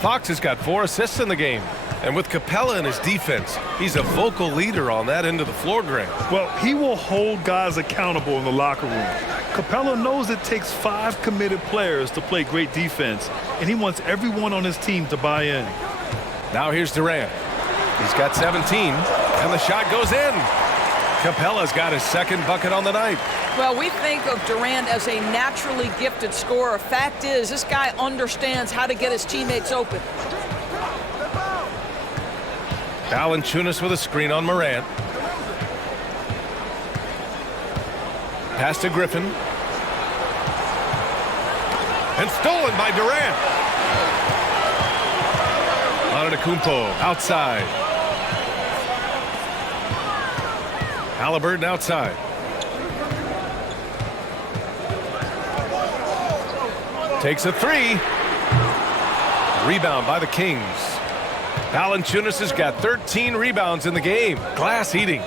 Fox has got 4 assists in the game. And with Capella in his defense, he's a vocal leader on that end of the floor, Greg. Well, he will hold guys accountable in the locker room. Capella knows it takes 5 committed players to play great defense, and he wants everyone on his team to buy in. Now here's Durant. He's got 17, and the shot goes in. Capella's got his 2nd bucket on the night. Well, we think of Durant as a naturally gifted scorer. Fact is, this guy understands how to get his teammates open. Valanciunas with a screen on Morant. Pass to Griffin. And stolen by Durant. Antetokounmpo outside. Halliburton outside. Takes a 3. Rebound by the Kings. Valanciunas has got 13 rebounds in the game. Glass eating.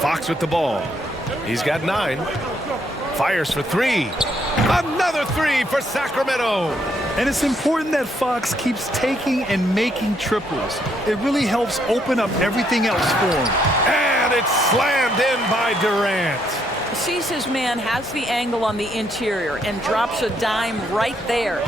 Fox with the ball. He's got 9. Fires for 3. Another 3 for Sacramento. And it's important that Fox keeps taking and making triples. It really helps open up everything else for him. And it's slammed in by Durant. Sees his man, has the angle on the interior, and drops a dime right there.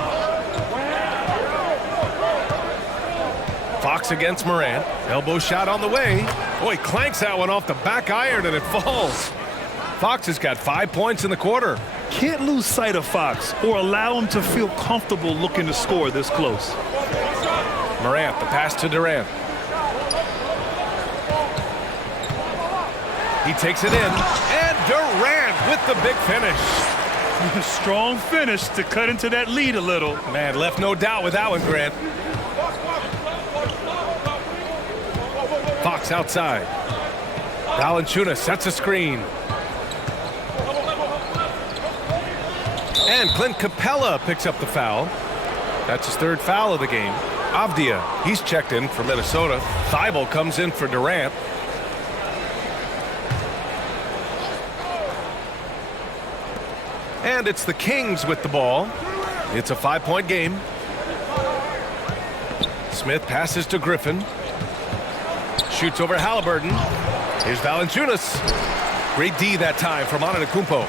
Fox against Morant. Elbow shot on the way. Oh, he clanks that one off the back iron and it falls. Fox has got 5 points in the quarter. Can't lose sight of Fox or allow him to feel comfortable looking to score this close. Morant, the pass to Durant. He takes it in, and Durant with the big finish. Strong finish to cut into that lead a little. Man, left no doubt with that one, Grant. Fox outside. Valanciunas sets a screen. And Clint Capella picks up the foul. That's his 3rd foul of the game. Avdia, he's checked in for Minnesota. Thibault comes in for Durant. And it's the Kings with the ball. It's a 5-point game. Smith passes to Griffin. Shoots over Halliburton. Here's Valanciunas. Great D that time from Antetokounmpo.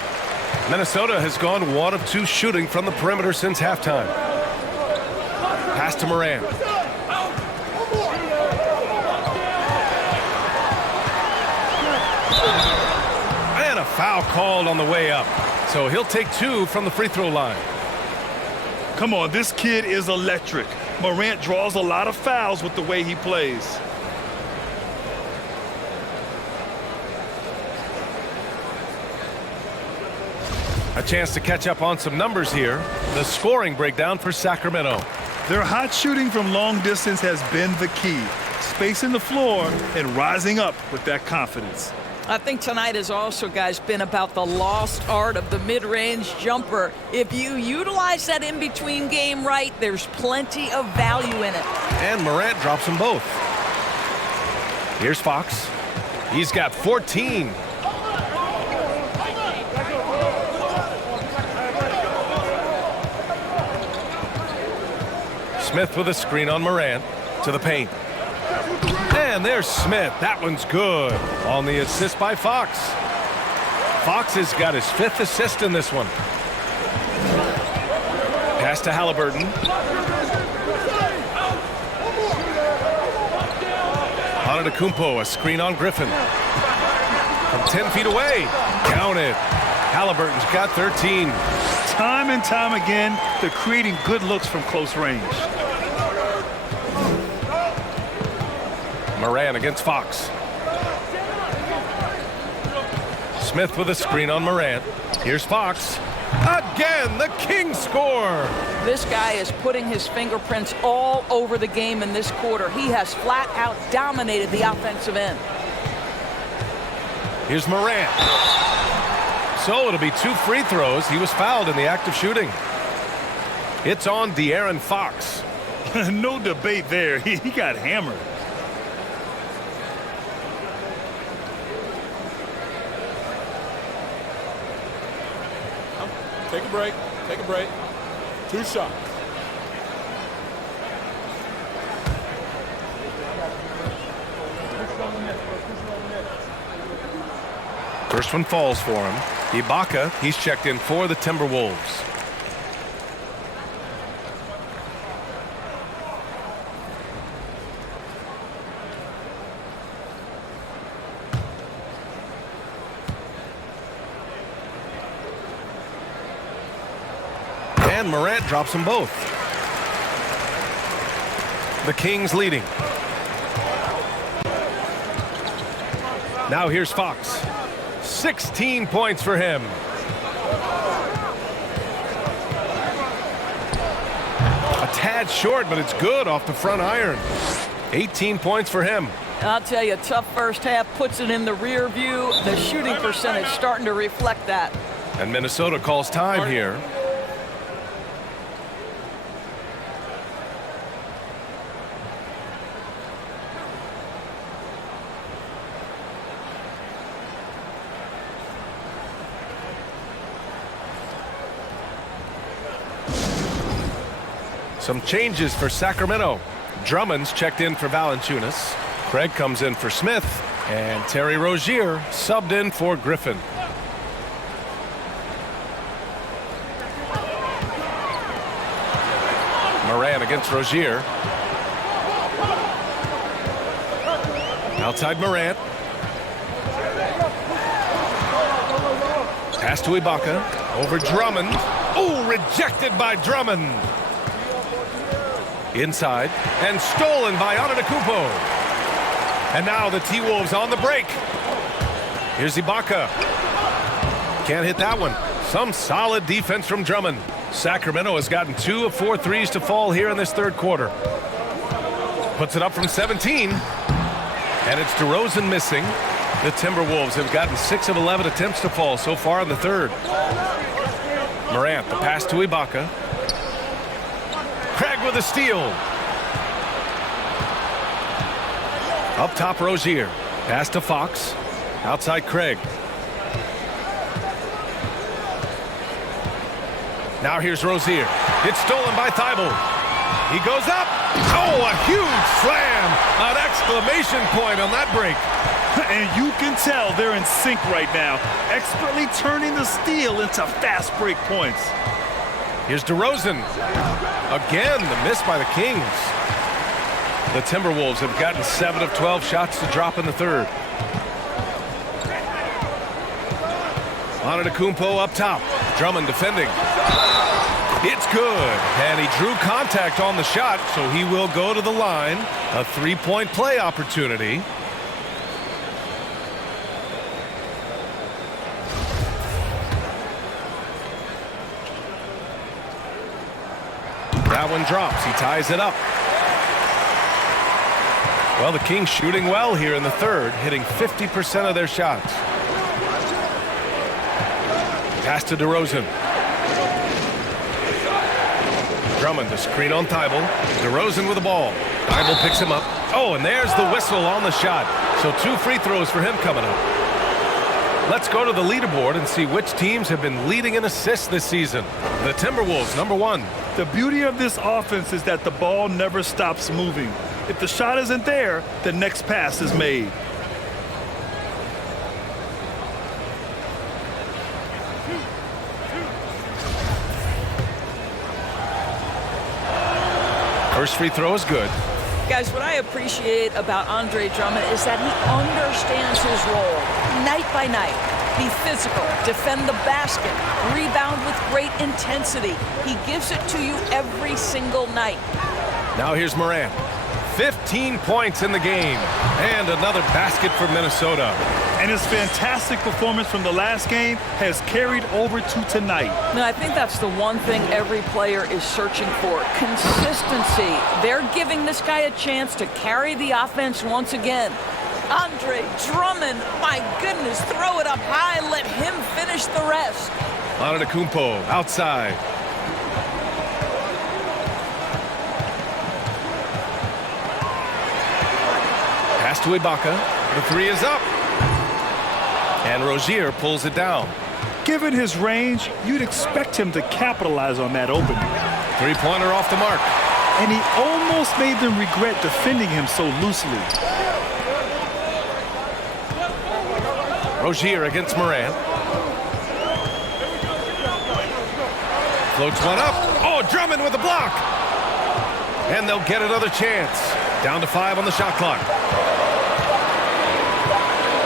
Minnesota has gone 1 of 2 shooting from the perimeter since halftime. Pass to Morant. And a foul called on the way up. So he'll take 2 from the free throw line. Come on, this kid is electric. Morant draws a lot of fouls with the way he plays. A chance to catch up on some numbers here. The scoring breakdown for Sacramento. Their hot shooting from long distance has been the key. Spacing the floor and rising up with that confidence. I think tonight has also, guys, been about the lost art of the mid-range jumper. If you utilize that in-between game right, there's plenty of value in it. And Morant drops them both. Here's Fox. He's got 14. Smith with a screen on Morant to the paint. And there's Smith. That one's good on the assist by Fox. Fox has got his 5th assist in this one. Pass to Halliburton. Antetokounmpo, a screen on Griffin. From 10 feet away. Count it. Halliburton's got 13. Time and time again, they're creating good looks from close range. Morant against Fox. Smith with a screen on Morant. Here's Fox. Again, the Kings score. This guy is putting his fingerprints all over the game in this quarter. He has flat out dominated the offensive end. Here's Morant. So it'll be 2 free throws. He was fouled in the act of shooting. It's on De'Aaron Fox. No debate there. He got hammered. Take a break. Take a break. 2 shots. First one falls for him. Ibaka, he's checked in for the Timberwolves. And Morant drops them both. The Kings leading. Now here's Fox. 16 points for him. A tad short, but it's good off the front iron. 18 points for him. I'll tell you, tough first half, puts it in the rear view. The shooting percentage starting to reflect that. And Minnesota calls time here. Some changes for Sacramento. Drummond's checked in for Valanciunas. Craig comes in for Smith. And Terry Rozier subbed in for Griffin. Moran against Rozier. Outside Morant. Pass to Ibaka. Over Drummond. Oh, rejected by Drummond. Inside. And stolen by Antetokounmpo. And now the T-Wolves on the break. Here's Ibaka. Can't hit that one. Some solid defense from Drummond. Sacramento has gotten 2 of 4 threes to fall here in this third quarter. Puts it up from 17. And it's DeRozan missing. The Timberwolves have gotten 6 of 11 attempts to fall so far in the third. Morant, the pass to Ibaka. Craig with a steal. Up top, Rozier. Pass to Fox. Outside, Craig. Now here's Rozier. It's stolen by Thibault. He goes up. Oh, a huge slam. An exclamation point on that break. And you can tell they're in sync right now, expertly turning the steal into fast break points. Here's DeRozan. Again, the miss by the Kings. The Timberwolves have gotten 7 of 12 shots to drop in the third. Antetokounmpo up top. Drummond defending. It's good. And he drew contact on the shot, so he will go to the line. A 3-point play opportunity. That one drops. He ties it up. Well, the Kings shooting well here in the third, hitting 50% of their shots. Pass to DeRozan. Drummond, the screen on Thibault. DeRozan with the ball. Thibault picks him up. Oh, and there's the whistle on the shot. So 2 free throws for him coming up. Let's go to the leaderboard and see which teams have been leading in assists this season. The Timberwolves, number 1. The beauty of this offense is that the ball never stops moving. If the shot isn't there, the next pass is made. First free throw is good. Guys, what I appreciate about Andre Drummond is that he understands his role night by night. Be physical, defend the basket, rebound with great intensity. He gives it to you every single night. Now here's Morant. 15 points in the game. And another basket for Minnesota. And his fantastic performance from the last game has carried over to tonight. Now, I think that's the one thing every player is searching for. Consistency. They're giving this guy a chance to carry the offense once again. Andre Drummond, my goodness, throw it up high, let him finish the rest. Antetokounmpo outside. Pass to Ibaka. The 3 is up. And Rozier pulls it down. Given his range, you'd expect him to capitalize on that opening. 3-pointer off the mark. And he almost made them regret defending him so loosely. Rozier against Morant. Floats one up. Oh, Drummond with a block. And they'll get another chance. Down to 5 on the shot clock.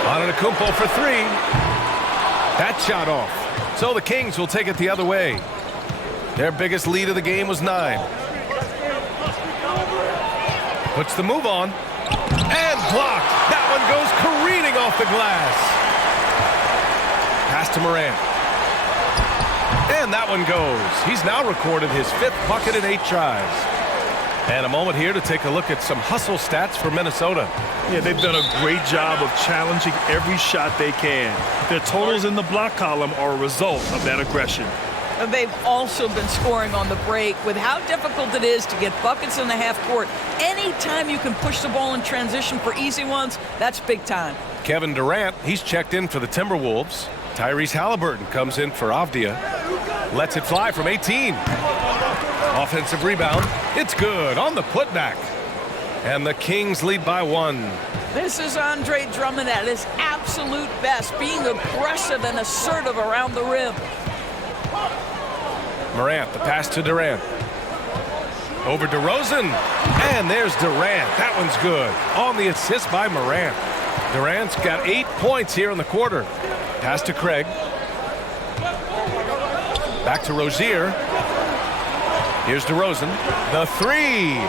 Antetokounmpo for 3. That shot off. So the Kings will take it the other way. Their biggest lead of the game was 9. Puts the move on. And blocked. That one goes careening off the glass. Pass to Morant. And that one goes. He's now recorded his 5th bucket in 8 tries. And a moment here to take a look at some hustle stats for Minnesota. Yeah, they've done a great job of challenging every shot they can. Their totals in the block column are a result of that aggression. And they've also been scoring on the break. With how difficult it is to get buckets in the half court, anytime you can push the ball in transition for easy ones, that's big time. Kevin Durant, he's checked in for the Timberwolves. Tyrese Halliburton comes in for Avdia. Lets it fly from 18. Offensive rebound. It's good on the putback. And the Kings lead by 1. This is Andre Drummond at his absolute best, being aggressive and assertive around the rim. Morant, the pass to Durant. Over DeRozan. And there's Durant. That one's good. On the assist by Morant. Durant's got 8 points here in the quarter. Pass to Craig. Back to Rozier. Here's DeRozan. The 3.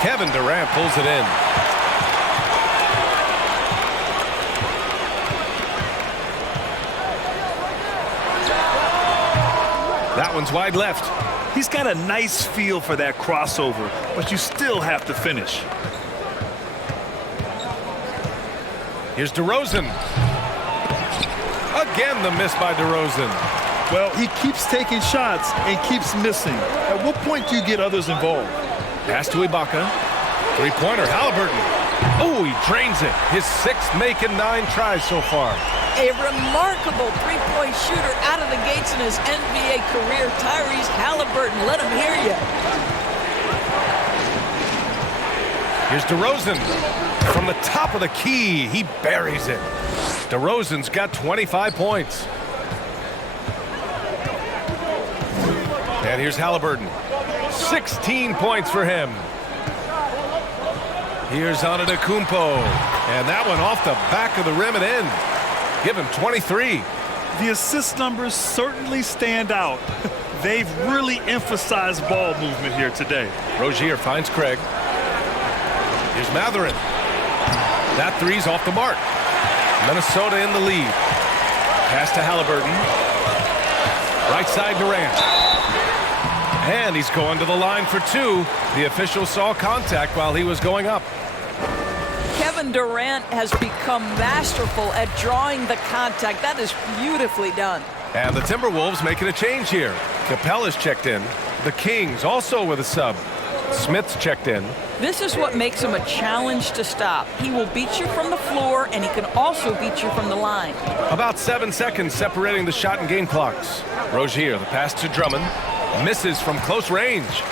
Kevin Durant pulls it in. That one's wide left. He's got a nice feel for that crossover, but you still have to finish. Here's DeRozan. Again, the miss by DeRozan. Well, he keeps taking shots and keeps missing. At what point do you get others involved? Pass to Ibaka. Three-pointer, Halliburton. Oh, he drains it. His 6th make in 9 tries so far. A remarkable three-point shooter out of the gates in his NBA career, Tyrese Halliburton. Let him hear you. Here's DeRozan. From the top of the key, he buries it. DeRozan's got 25 points. And here's Halliburton. 16 points for him. Here's Antetokounmpo. And that one off the back of the rim and in. Give him 23. The assist numbers certainly stand out. They've really emphasized ball movement here today. Rozier finds Craig. Here's Mathurin. That 3's off the mark. Minnesota in the lead. Pass to Halliburton. Right side Durant. And he's going to the line for 2. The official saw contact while he was going up. Kevin Durant has become masterful at drawing the contact. That is beautifully done. And the Timberwolves making a change here. Capella's checked in. The Kings also with a sub. Smith's checked in. This is what makes him a challenge to stop. He will beat you from the floor, and he can also beat you from the line. About 7 seconds separating the shot and game clocks. Rozier, the pass to Drummond. Misses from close range.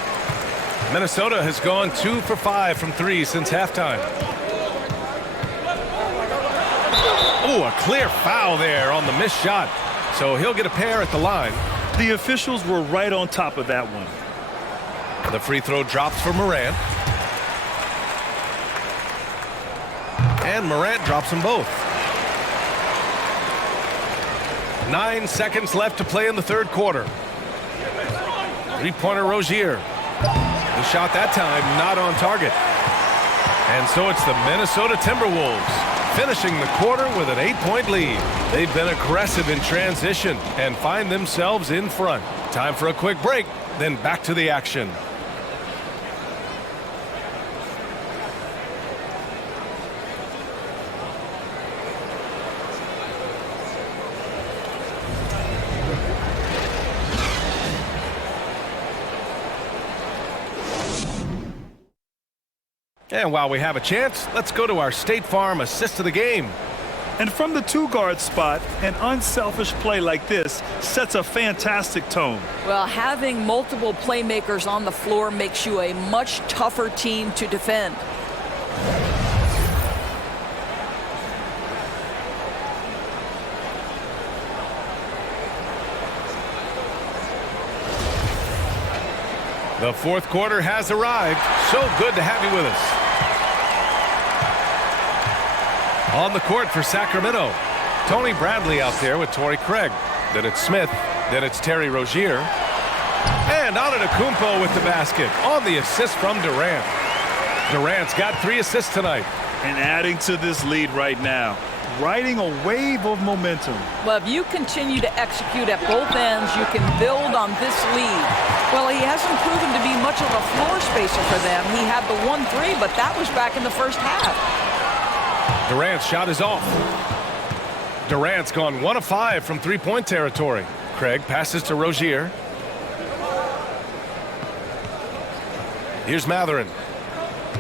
Minnesota has gone 2 for 5 from 3 since halftime. Oh, a clear foul there on the missed shot. So he'll get a pair at the line. The officials were right on top of that one. The free throw drops for Morant. And Morant drops them both. 9 seconds left to play in the third quarter. Three-pointer Rozier. The shot that time not on target. And so it's the Minnesota Timberwolves finishing the quarter with an 8-point lead. They've been aggressive in transition and find themselves in front. Time for a quick break, then back to the action. And while we have a chance, let's go to our State Farm assist of the game. And from the 2-guard spot, an unselfish play like this sets a fantastic tone. Well, having multiple playmakers on the floor makes you a much tougher team to defend. The fourth quarter has arrived. So good to have you with us. On the court for Sacramento, Tony Bradley out there with Torrey Craig. Then it's Smith. Then it's Terry Rozier. And Antetokounmpo with the basket on the assist from Durant. Durant's got 3 assists tonight. And adding to this lead right now, riding a wave of momentum. Well, if you continue to execute at both ends, you can build on this lead. Well, he hasn't proven to be much of a floor spacer for them. He had the 1-3, but that was back in the first half. Durant's shot is off. Durant's gone 1 of 5 from 3-point territory. Craig passes to Rozier. Here's Mathurin.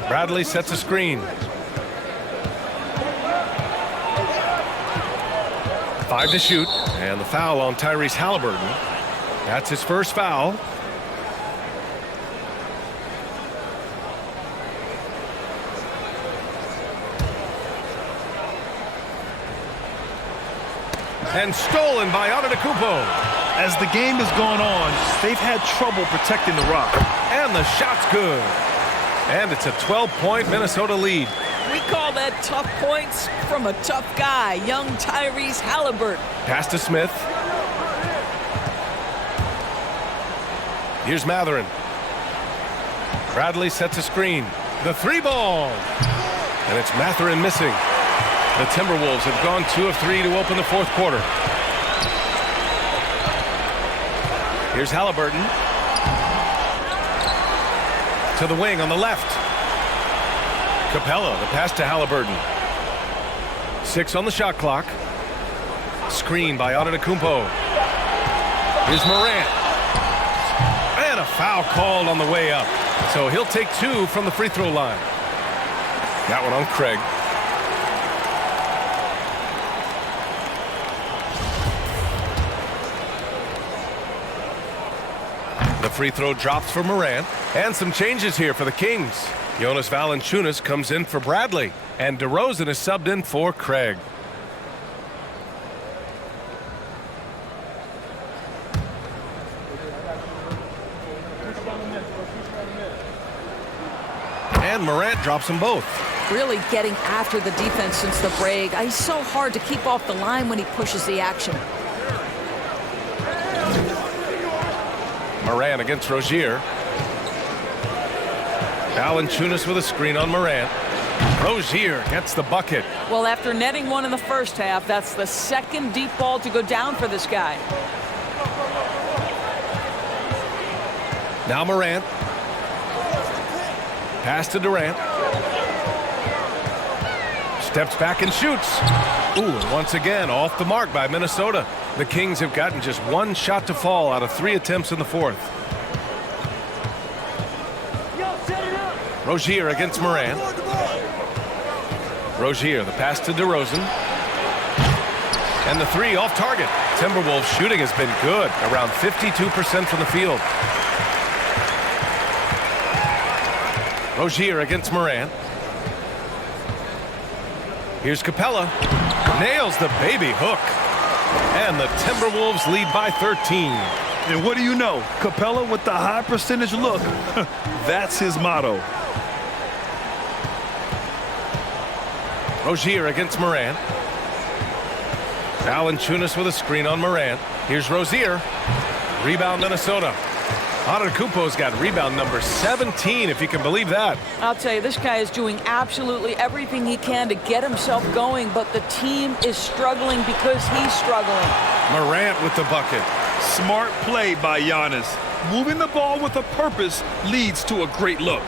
Bradley sets a screen. 5 to shoot, and the foul on Tyrese Halliburton. That's his first foul. and stolen by Antetokounmpo. As the game has gone on, they've had trouble protecting the rock. And the shot's good. And it's a 12-point Minnesota lead. We call that tough points from a tough guy, young Tyrese Halliburton. Pass to Smith. Here's Matherin. Bradley sets a screen. The three ball. And it's Matherin missing. The Timberwolves have gone 2 of 3 to open the fourth quarter. Here's Halliburton. To the wing on the left. Capella, the pass to Halliburton. 6 on the shot clock. Screen by Antetokounmpo. Here's Morant. And a foul called on the way up. So he'll take 2 from the free throw line. That one on Craig. The free throw drops for Morant. And some changes here for the Kings. Jonas Valanciunas comes in for Bradley. And DeRozan is subbed in for Craig. And Morant drops them both. Really getting after the defense since the break. He's so hard to keep off the line when he pushes the action. Morant against Rozier. Valanciunas with a screen on Morant. Rozier gets the bucket. Well, after netting one in the first half, that's the second deep ball to go down for this guy. Now Morant. Pass to Durant. Steps back and shoots. Ooh, and once again, off the mark by Minnesota. The Kings have gotten just 1 shot to fall out of 3 attempts in the fourth. Rozier against Morant. Rozier, the pass to DeRozan. And the 3 off target. Timberwolves shooting has been good, around 52% from the field. Rozier against Morant. Here's Capella. Nails the baby hook. And the Timberwolves lead by 13. And what do you know? Capella with the high percentage look. That's his motto. Rozier against Morant. Valanciunas with a screen on Morant. Here's Rozier. Rebound Minnesota. Antetokounmpo's got rebound number 17, if you can believe that. I'll tell you, this guy is doing absolutely everything he can to get himself going, but the team is struggling because he's struggling. Morant with the bucket. Smart play by Giannis. Moving the ball with a purpose leads to a great look.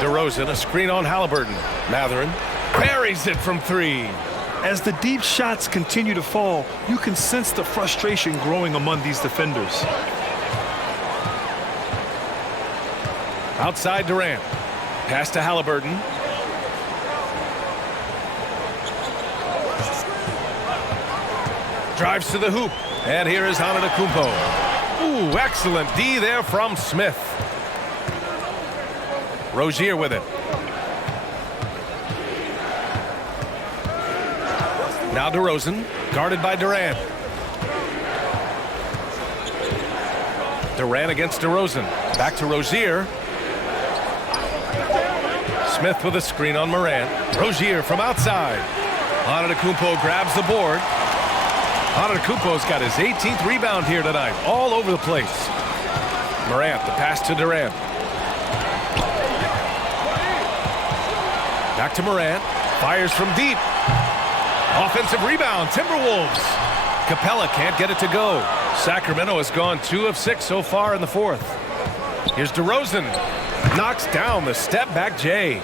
DeRozan, a screen on Halliburton. Matherin buries it from 3. As the deep shots continue to fall, you can sense the frustration growing among these defenders. Outside Durant. Pass to Halliburton. Drives to the hoop. And here is Antetokounmpo. Ooh, excellent D there from Smith. Rozier with it. Now DeRozan, guarded by Durant. Durant against DeRozan. Back to Rozier. Smith with a screen on Morant. Rozier from outside. Antetokounmpo grabs the board. Antetokounmpo's got his 18th rebound here tonight. All over the place. Morant, the pass to Durant. Back to Morant. Fires from deep. Offensive rebound, Timberwolves. Capella can't get it to go. Sacramento has gone 2 of 6 so far in the fourth. Here's DeRozan. Knocks down the step-back J.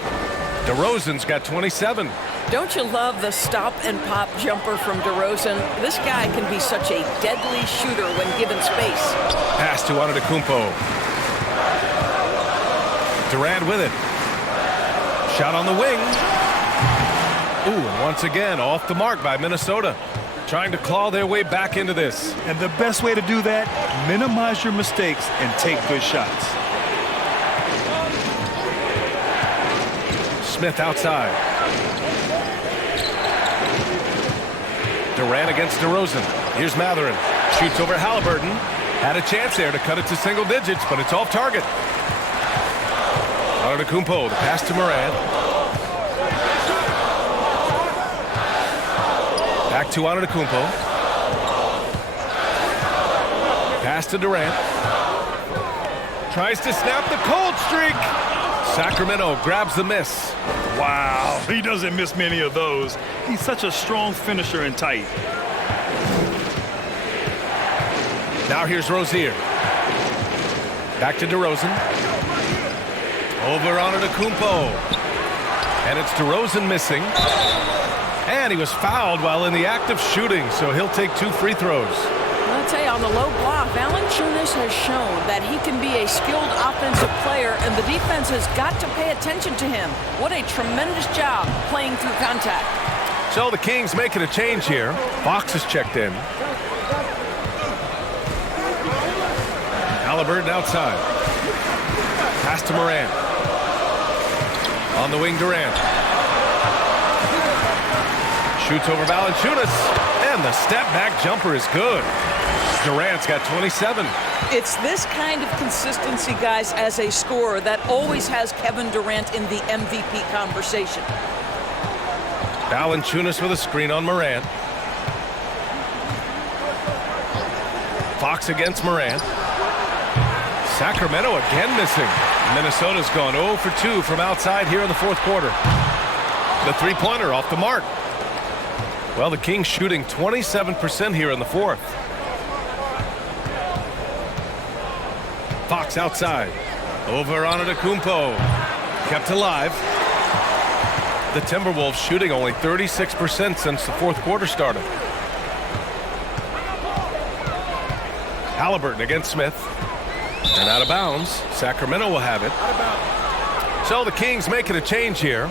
DeRozan's got 27. Don't you love the stop and pop jumper from DeRozan? This guy can be such a deadly shooter when given space. Pass to Antetokounmpo. Durant with it. Shot on the wing. Ooh, and once again, off the mark by Minnesota. Trying to claw their way back into this. And the best way to do that, minimize your mistakes and take good shots. Smith outside. Durant against DeRozan. Here's Matherin. Shoots over Halliburton. Had a chance there to cut it to single digits, but it's off target. Antetokounmpo, the pass to Morant. Back to Antetokounmpo. Pass to Durant. Tries to snap the cold streak. Sacramento grabs the miss. Wow, he doesn't miss many of those. He's such a strong finisher and tight. Now here's Rozier. Back to DeRozan. Over Antetokounmpo. And it's DeRozan missing. And he was fouled while in the act of shooting, so he'll take 2 free throws. I'll tell you, on the low block, Valanciunas has shown that he can be a skilled offensive player, and the defense has got to pay attention to him. What a tremendous job playing through contact. So the Kings making a change here. Fox is checked in. Halliburton outside. Pass to Morant. On the wing, Durant. Shoots over Valanciunas. And the step-back jumper is good. Durant's got 27. It's this kind of consistency, guys, as a scorer that always has Kevin Durant in the MVP conversation. Valanciunas with a screen on Morant. Fox against Morant. Sacramento again missing. Minnesota's gone 0 for 2 from outside here in the fourth quarter. The three-pointer off the mark. Well, the Kings shooting 27% here in the fourth. Fox outside. Over Antetokounmpo. Kept alive. The Timberwolves shooting only 36% since the fourth quarter started. Halliburton against Smith. And out of bounds. Sacramento will have it. So the Kings making a change here.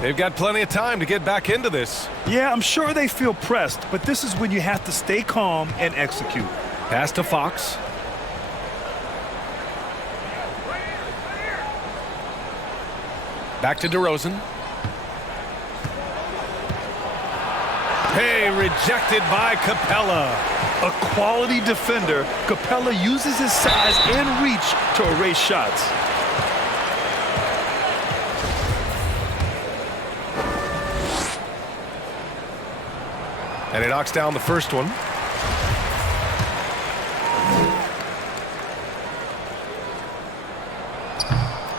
They've got plenty of time to get back into this. Yeah, I'm sure they feel pressed, but this is when you have to stay calm and execute. Pass to Fox. Back to DeRozan. Hey, rejected by Capella. A quality defender, Capella uses his size and reach to erase shots. And he knocks down the first one.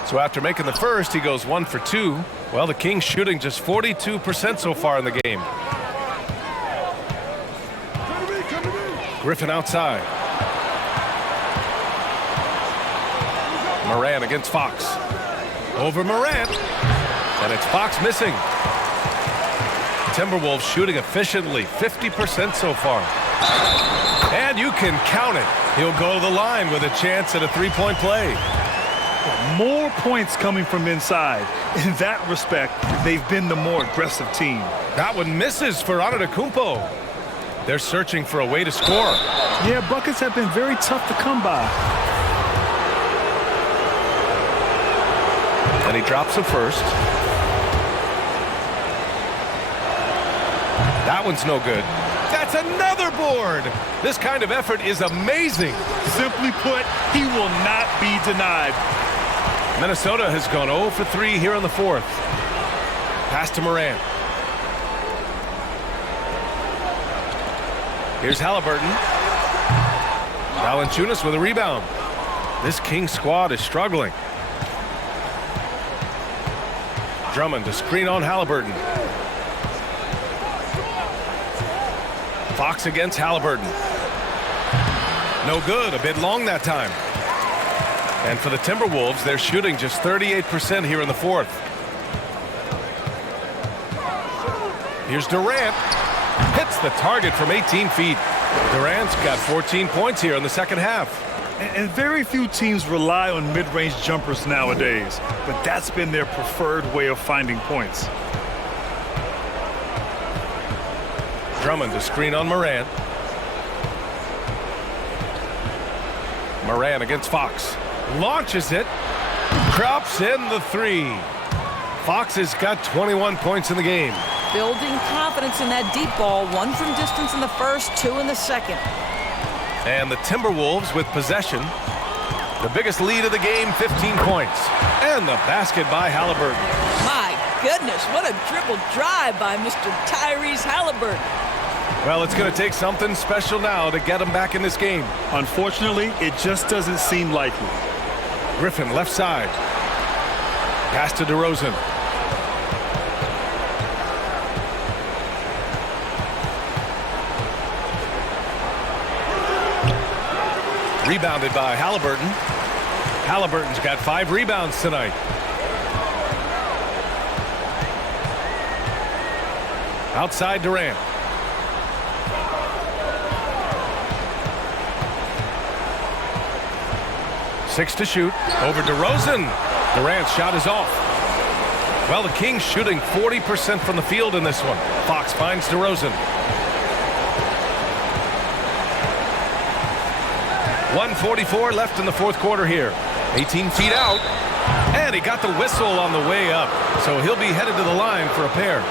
So after making the first, he goes 1 for 2. Well, the Kings shooting just 42% so far in the game. Griffin outside. Morant against Fox. Over Morant. And it's Fox missing. Timberwolves shooting efficiently, 50% so far. And you can count it. He'll go to the line with a chance at a three-point play. More points coming from inside. In that respect, they've been the more aggressive team. That one misses for Antetokounmpo. They're searching for a way to score. Yeah, buckets have been very tough to come by. And he drops the first. That one's no good. That's another board. This kind of effort is amazing. Simply put, he will not be denied. Minnesota has gone 0 for 3 here in the fourth. Pass to Morant. Here's Halliburton. Valanciunas with a rebound. This Kings squad is struggling. Drummond to screen on Halliburton. Fox against Halliburton. No good, a bit long that time. And for the Timberwolves, they're shooting just 38% here in the fourth. Here's Durant. Hits the target from 18 feet. Durant's got 14 points here in the second half. And very few teams rely on mid-range jumpers nowadays, but that's been their preferred way of finding points. Drummond to screen on Morant. Moran against Fox. Launches it. Drops in the three. Fox has got 21 points in the game. Building confidence in that deep ball. 1 from distance in the first, 2 in the second. And the Timberwolves with possession. The biggest lead of the game, 15 points. And the basket by Halliburton. My goodness, what a dribble drive by Mr. Tyrese Halliburton. Well, it's going to take something special now to get him back in this game. Unfortunately, it just doesn't seem likely. Griffin, left side. Pass to DeRozan. Rebounded by Halliburton. Halliburton's got 5 rebounds tonight. Outside Durant. Six to shoot. Over DeRozan. Durant's shot is off. Well, the Kings shooting 40% from the field in this one. Fox finds DeRozan. 1:44 left in the fourth quarter here. 18 feet out. And he got the whistle on the way up. So he'll be headed to the line for a pair.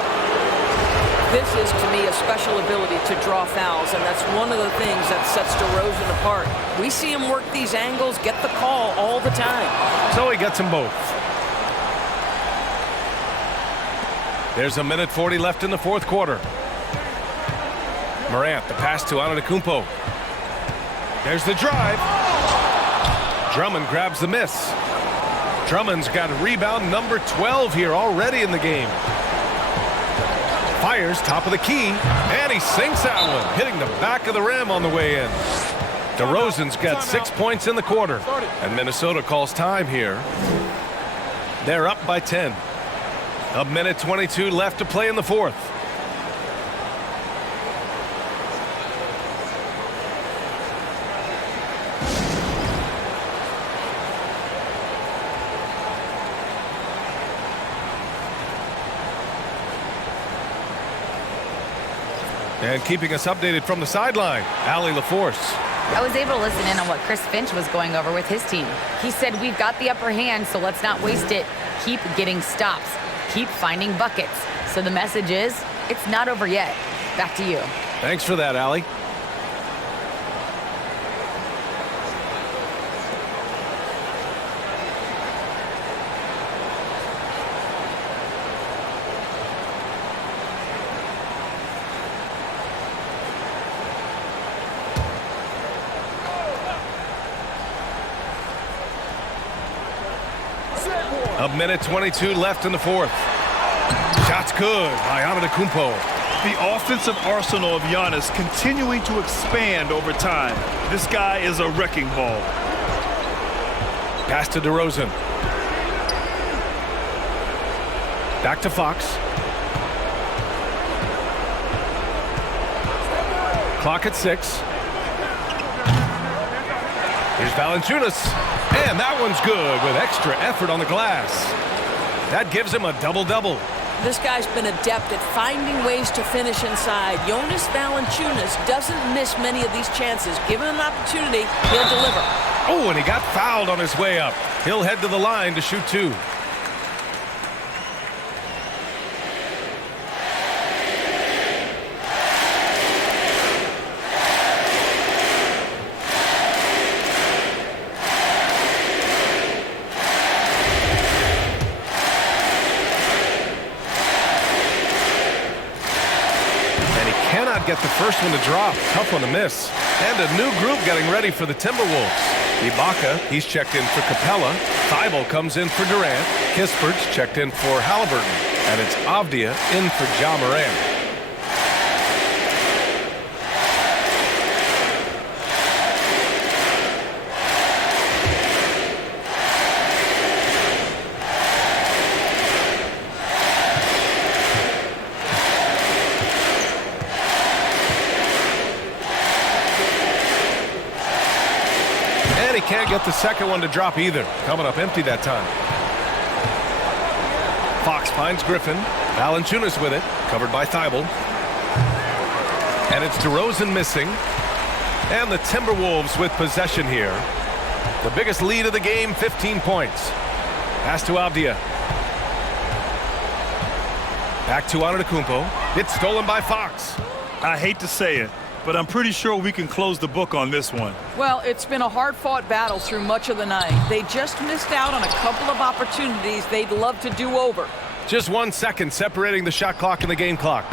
This is, to me, a special ability to draw fouls, and that's one of the things that sets DeRozan apart. We see him work these angles, get the call all the time. So he gets them both. There's 1:40 left in the fourth quarter. Morant, the pass to Antetokounmpo. There's the drive. Drummond grabs the miss. Drummond's got rebound number 12 here already in the game. Fires top of the key, and he sinks that one, hitting the back of the rim on the way in. DeRozan's got 6 points in the quarter, and Minnesota calls time here. They're up by 10. 1:22 left to play in the fourth. And keeping us updated from the sideline, Allie LaForce. I was able to listen in on what Chris Finch was going over with his team. He said, we've got the upper hand, so let's not waste it. Keep getting stops. Keep finding buckets. So the message is, it's not over yet. Back to you. Thanks for that, Allie. A 1:22 left in the fourth. Shot's good by Antetokounmpo. The offensive arsenal of Giannis continuing to expand over time. This guy is a wrecking ball. Pass to DeRozan. Back to Fox. Clock at 6. Here's Valanciunas. And that one's good with extra effort on the glass. That gives him a double-double. This guy's been adept at finding ways to finish inside. Jonas Valanciunas doesn't miss many of these chances. Given an opportunity, he'll deliver. Oh, and he got fouled on his way up. He'll head to the line to shoot 2. Get the first one to drop. Tough one to miss. And a new group getting ready for the Timberwolves. Ibaka, he's checked in for Capella. Thibault comes in for Durant. Kispert's checked in for Halliburton. And it's Avdia in for Ja Morant. Can't get the second one to drop either. Coming up empty that time. Fox finds Griffin. Valanciunas with it. Covered by Thibault. And it's DeRozan missing. And the Timberwolves with possession here. The biggest lead of the game, 15 points. Pass to Avdia. Back to Antetokounmpo. It's stolen by Fox. I hate to say it, but I'm pretty sure we can close the book on this one. Well, it's been a hard-fought battle through much of the night. They just missed out on a couple of opportunities they'd love to do over. Just 1 second separating the shot clock and the game clock.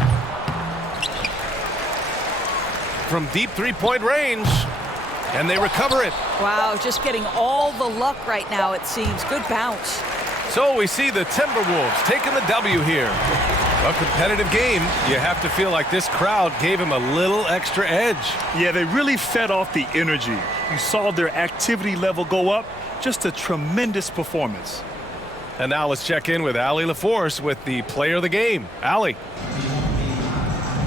From deep three-point range, and they recover it. Wow, just getting all the luck right now, it seems. Good bounce. So we see the Timberwolves taking the W here. A competitive game. You have to feel like this crowd gave him a little extra edge. Yeah, they really fed off the energy. You saw their activity level go up. Just a tremendous performance. And now let's check in with Allie LaForce with the player of the game. Allie.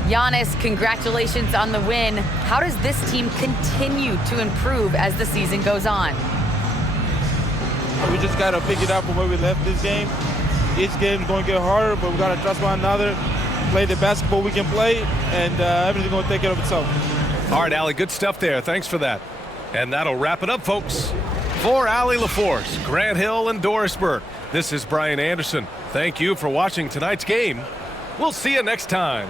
Giannis, congratulations on the win. How does this team continue to improve as the season goes on? We just got to pick it up from where we left this game. Each game is going to get harder, but we got to trust one another, play the basketball we can play, and everything's going to take care of itself. All right, Allie, good stuff there. Thanks for that. And that'll wrap it up, folks. For Allie LaForce, Grant Hill, and Doris Burke, this is Brian Anderson. Thank you for watching tonight's game. We'll see you next time.